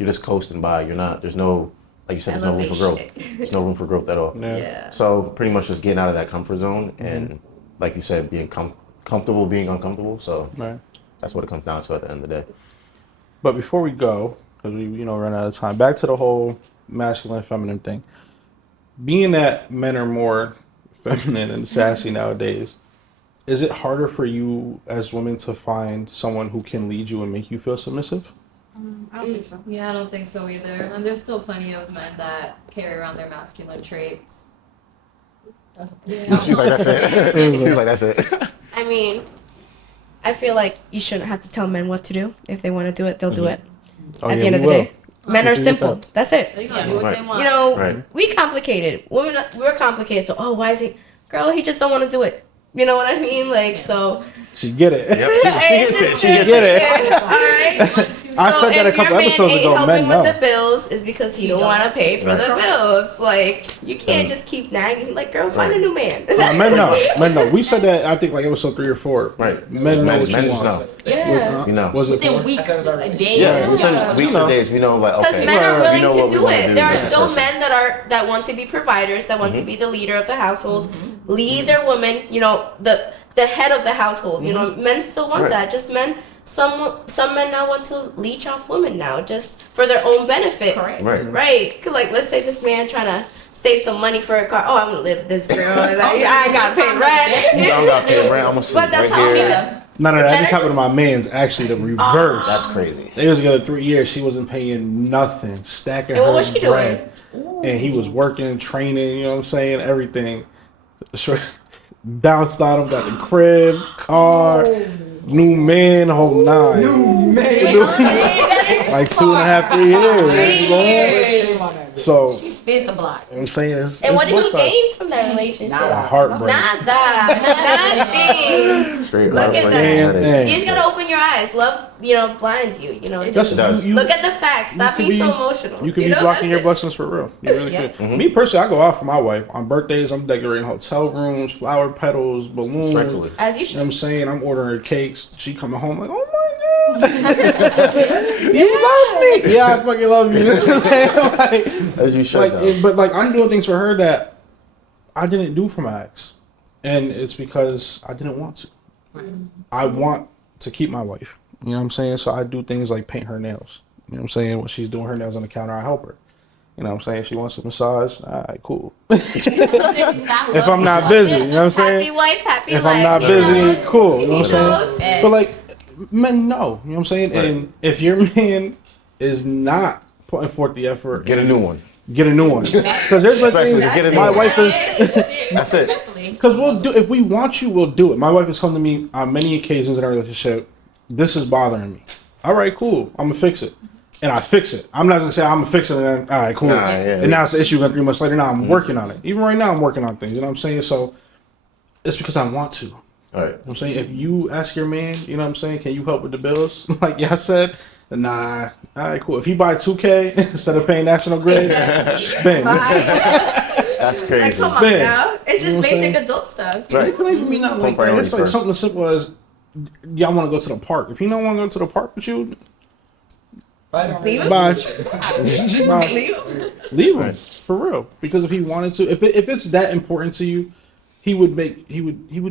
just coasting by. You're not. There's no, like you said, there's no room for growth. Elevation. There's no room for growth at all. Yeah. Yeah. So pretty much just getting out of that comfort zone and, like you said, being comfortable being uncomfortable. So Right. that's what it comes down to at the end of the day. But before we go, because we run out of time, back to the whole masculine feminine thing. Being that men are more feminine and sassy nowadays, is it harder for you as women to find someone who can lead you and make you feel submissive? I don't think so. Yeah, I don't think so either. And there's still plenty of men that carry around their masculine traits. She's like, that's it. She's like, that's it. I mean, I feel like you shouldn't have to tell men what to do. If they want to do it, they'll do it. Oh, At yeah, the end we of the will. day, men are Agree with simple. that. That's it. They gonna do what they Right. want. You know, Right. we complicated. Women, we're complicated. So, oh, why is he? Girl, he just don't want to do it. You know what I mean? Like, so. She get it. Yep. Hey, She it's get it. just She get it. All right. I So said that a if couple your man episodes ain't ago. helping Men with know. the bills is because he don't don't want to want pay for Right. the bills. Like you can't just keep nagging. Like girl, find a new man. Men know. Men know. We said that, I think, like episode 3 or 4. Right. Men know Men- what men you just want. know. Yeah. You know. Was it Within 4? weeks, said it was already- days. Yeah, within Yeah. weeks You know. or days, we know, like, Because okay, men are Right. willing we know to what do we wanna it. do There are with that still person. men that want to be providers, that want to be the leader of the household, lead their woman. You know, the head of the household. You know, men still want Right. that. Just men. Some men now want to leech off women now, just for their own benefit. Correct. Right. Right. 'Cause, like, let's say this man trying to save some money for a car. Oh, I'm gonna live with this girl. And I got paid rent. You know, I'm not paying rent. I'm gonna sleep But that's right how here. No, that Men just are happened to my man's. Actually, the reverse. That's crazy. They was together 3 years. She wasn't paying nothing, stacking And her what was she bread, and he was working, training. You know what I'm saying? Everything. Sure, bounced on him. Got the crib, car, new man, whole 9. Like 2.5, 3 years. You know? So She spent the block. you know what I'm saying, it's, And what it's did you both sides. gain from that relationship? A heartbreak. Not that. Nothing. Straight Look at heartbreak. Damn Headache. thing. You just gotta open your eyes. Love, blinds you. You know. Yes, It does. you- Look at the facts. Stop could being so be- emotional. You could be know, blocking your that's it. blessings for real. You really Yeah. could. Me personally, I go out for my wife. On birthdays, I'm decorating hotel rooms, flower petals, balloons. Respectfully. As you You know what I'm should. saying? I'm ordering cakes. She coming home like, oh my God. You love me. Yeah, I fucking love you. like, As you should, though. but like, I'm doing things for her that I didn't do for my ex. And it's because I didn't want to. I want to keep my wife. You know what I'm saying? So I do things like paint her nails. You know what I'm saying? When she's doing her nails on the counter, I help her. You know what I'm saying? She wants a massage. All right, cool. If I'm not busy, you know what I'm saying? Happy wife, happy If life. I'm not you know? busy, cool. You know what I'm You know? saying? But like, men know. You know what I'm saying? Right. And if your man is not putting forth the effort, Get a new one. get a new one. Because there's like Respectfully, things. just get a new My one. wife is. That's it. Because we'll do if we want you, we'll do it. My wife has come to me on many occasions in our relationship. This is bothering me. All right, cool. I'm gonna fix it, and I fix it. I'm not gonna say I'm gonna fix it and then all right, cool. Nah, yeah. And now it's an issue. And 3 months later, now I'm working on it. Even right now, I'm working on things. You know what I'm saying? So it's because I want to. All right. You know what I'm saying, if you ask your man, you know what I'm saying, can you help with the bills? Like y'all said, nah. All right, cool. If he buy 2K instead of paying National Grid, spend. That's Like, crazy. come on Spin. now. It's You know just what I'm basic saying? adult stuff. Right. It could even be not like that. priorities It's like first. something as simple as y'all want to go to the park. If he don't want to go to the park with you, Leave him. bye. Leave Bye. him. Leave him Right. for real. Because if he wanted to, if it's that important to you, he would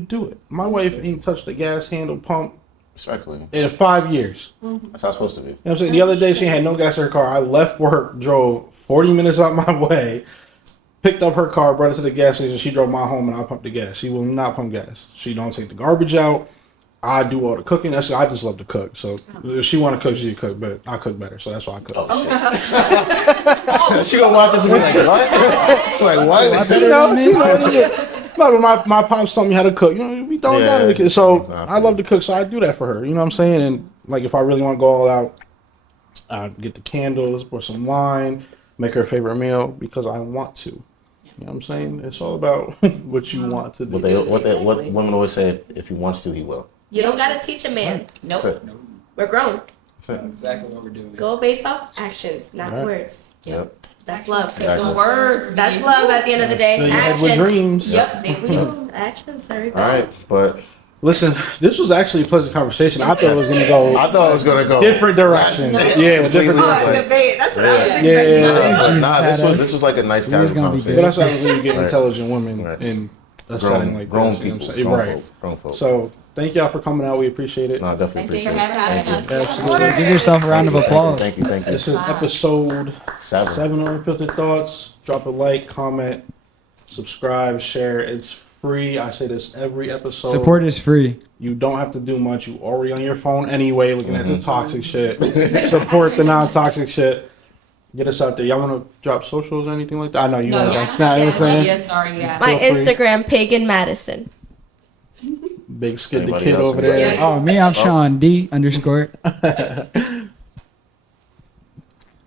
do it. My wife ain't touched the gas handle pump Respectfully. in 5 years. That's how it's supposed to be. You know what I'm saying? The other day she had no gas in her car. I left work, drove 40 minutes out my way, picked up her car, brought it to the gas station. She drove my home and I pumped the gas. She will not pump gas. She don't take the garbage out. I do all the cooking. I just love to cook. So if she want to cook, she cook, but I cook better. So that's why I cook. Oh, shit. She gonna watch this and be like, what? She's like, what? She know. No, but my pops taught me how to cook. You know, we don't Yeah. know the kids. So Nah, I love to cook, so I do that for her. You know what I'm saying? And like if I really want to go all out, I get the candles, pour some wine, make her a favorite meal because I want to. You know what I'm saying? It's all about what you want to do. What women always say, if he wants to, he will. You don't gotta teach a man. That's Nope. it. We're grown. That's it. Exactly what we're doing. Go based off actions, not Right. words. Yep. That's love. Exactly. The words. That's love at the end of the day. Fill your head Actions. with dreams. Yep, there we go. Actions. There we go. All right. But Listen, this was actually a pleasant conversation. I thought it was gonna go I thought it was going to go different direction. Yeah, different Oh, direction. debate. That's what I was Yeah. expecting. Yeah. too. Jesus Nah, had this us. was like a nice We was casual gonna be But conversation. that's what happens when you get Right. intelligent women Right. in a setting like Grown this. You know people. what I'm saying? Grown Right. folk. Grown folk. So thank y'all for coming out. We appreciate it. No, I definitely Thank you for appreciate it. having Thank you. us. Absolutely. Give yourself a round of applause. Thank you. Thank you. This is episode 7. 7 on Unfiltered Thoughts. Drop a like, comment, subscribe, share. It's free. I say this every episode. Support is free. You don't have to do much. You already on your phone anyway, looking at the toxic shit. Support the non-toxic shit. Get us out there. Y'all want to drop socials or anything like that? I know you want to snap. You know what I'm saying? Yes, sorry, yeah. My Feel free. Instagram, Pagan Madison. Big Skid the Anybody Kid else? over there. Yeah. Oh, me, I'm Sean D _.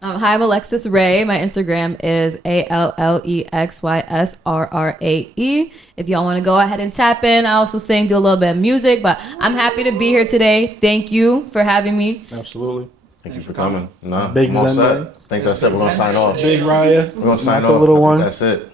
Hi, I'm Alexis Ray. My Instagram is ALLEXYSRRAE. If y'all want to go ahead and tap in, I also sing, do a little bit of music, but I'm happy to be here today. Thank you for having me. Absolutely. Thank you for coming. Nah, Big I'm all Zenday. set. Thanks. That's it. We're going to sign off. Big Raya. We're going to sign Not the off. little I think one. That's it.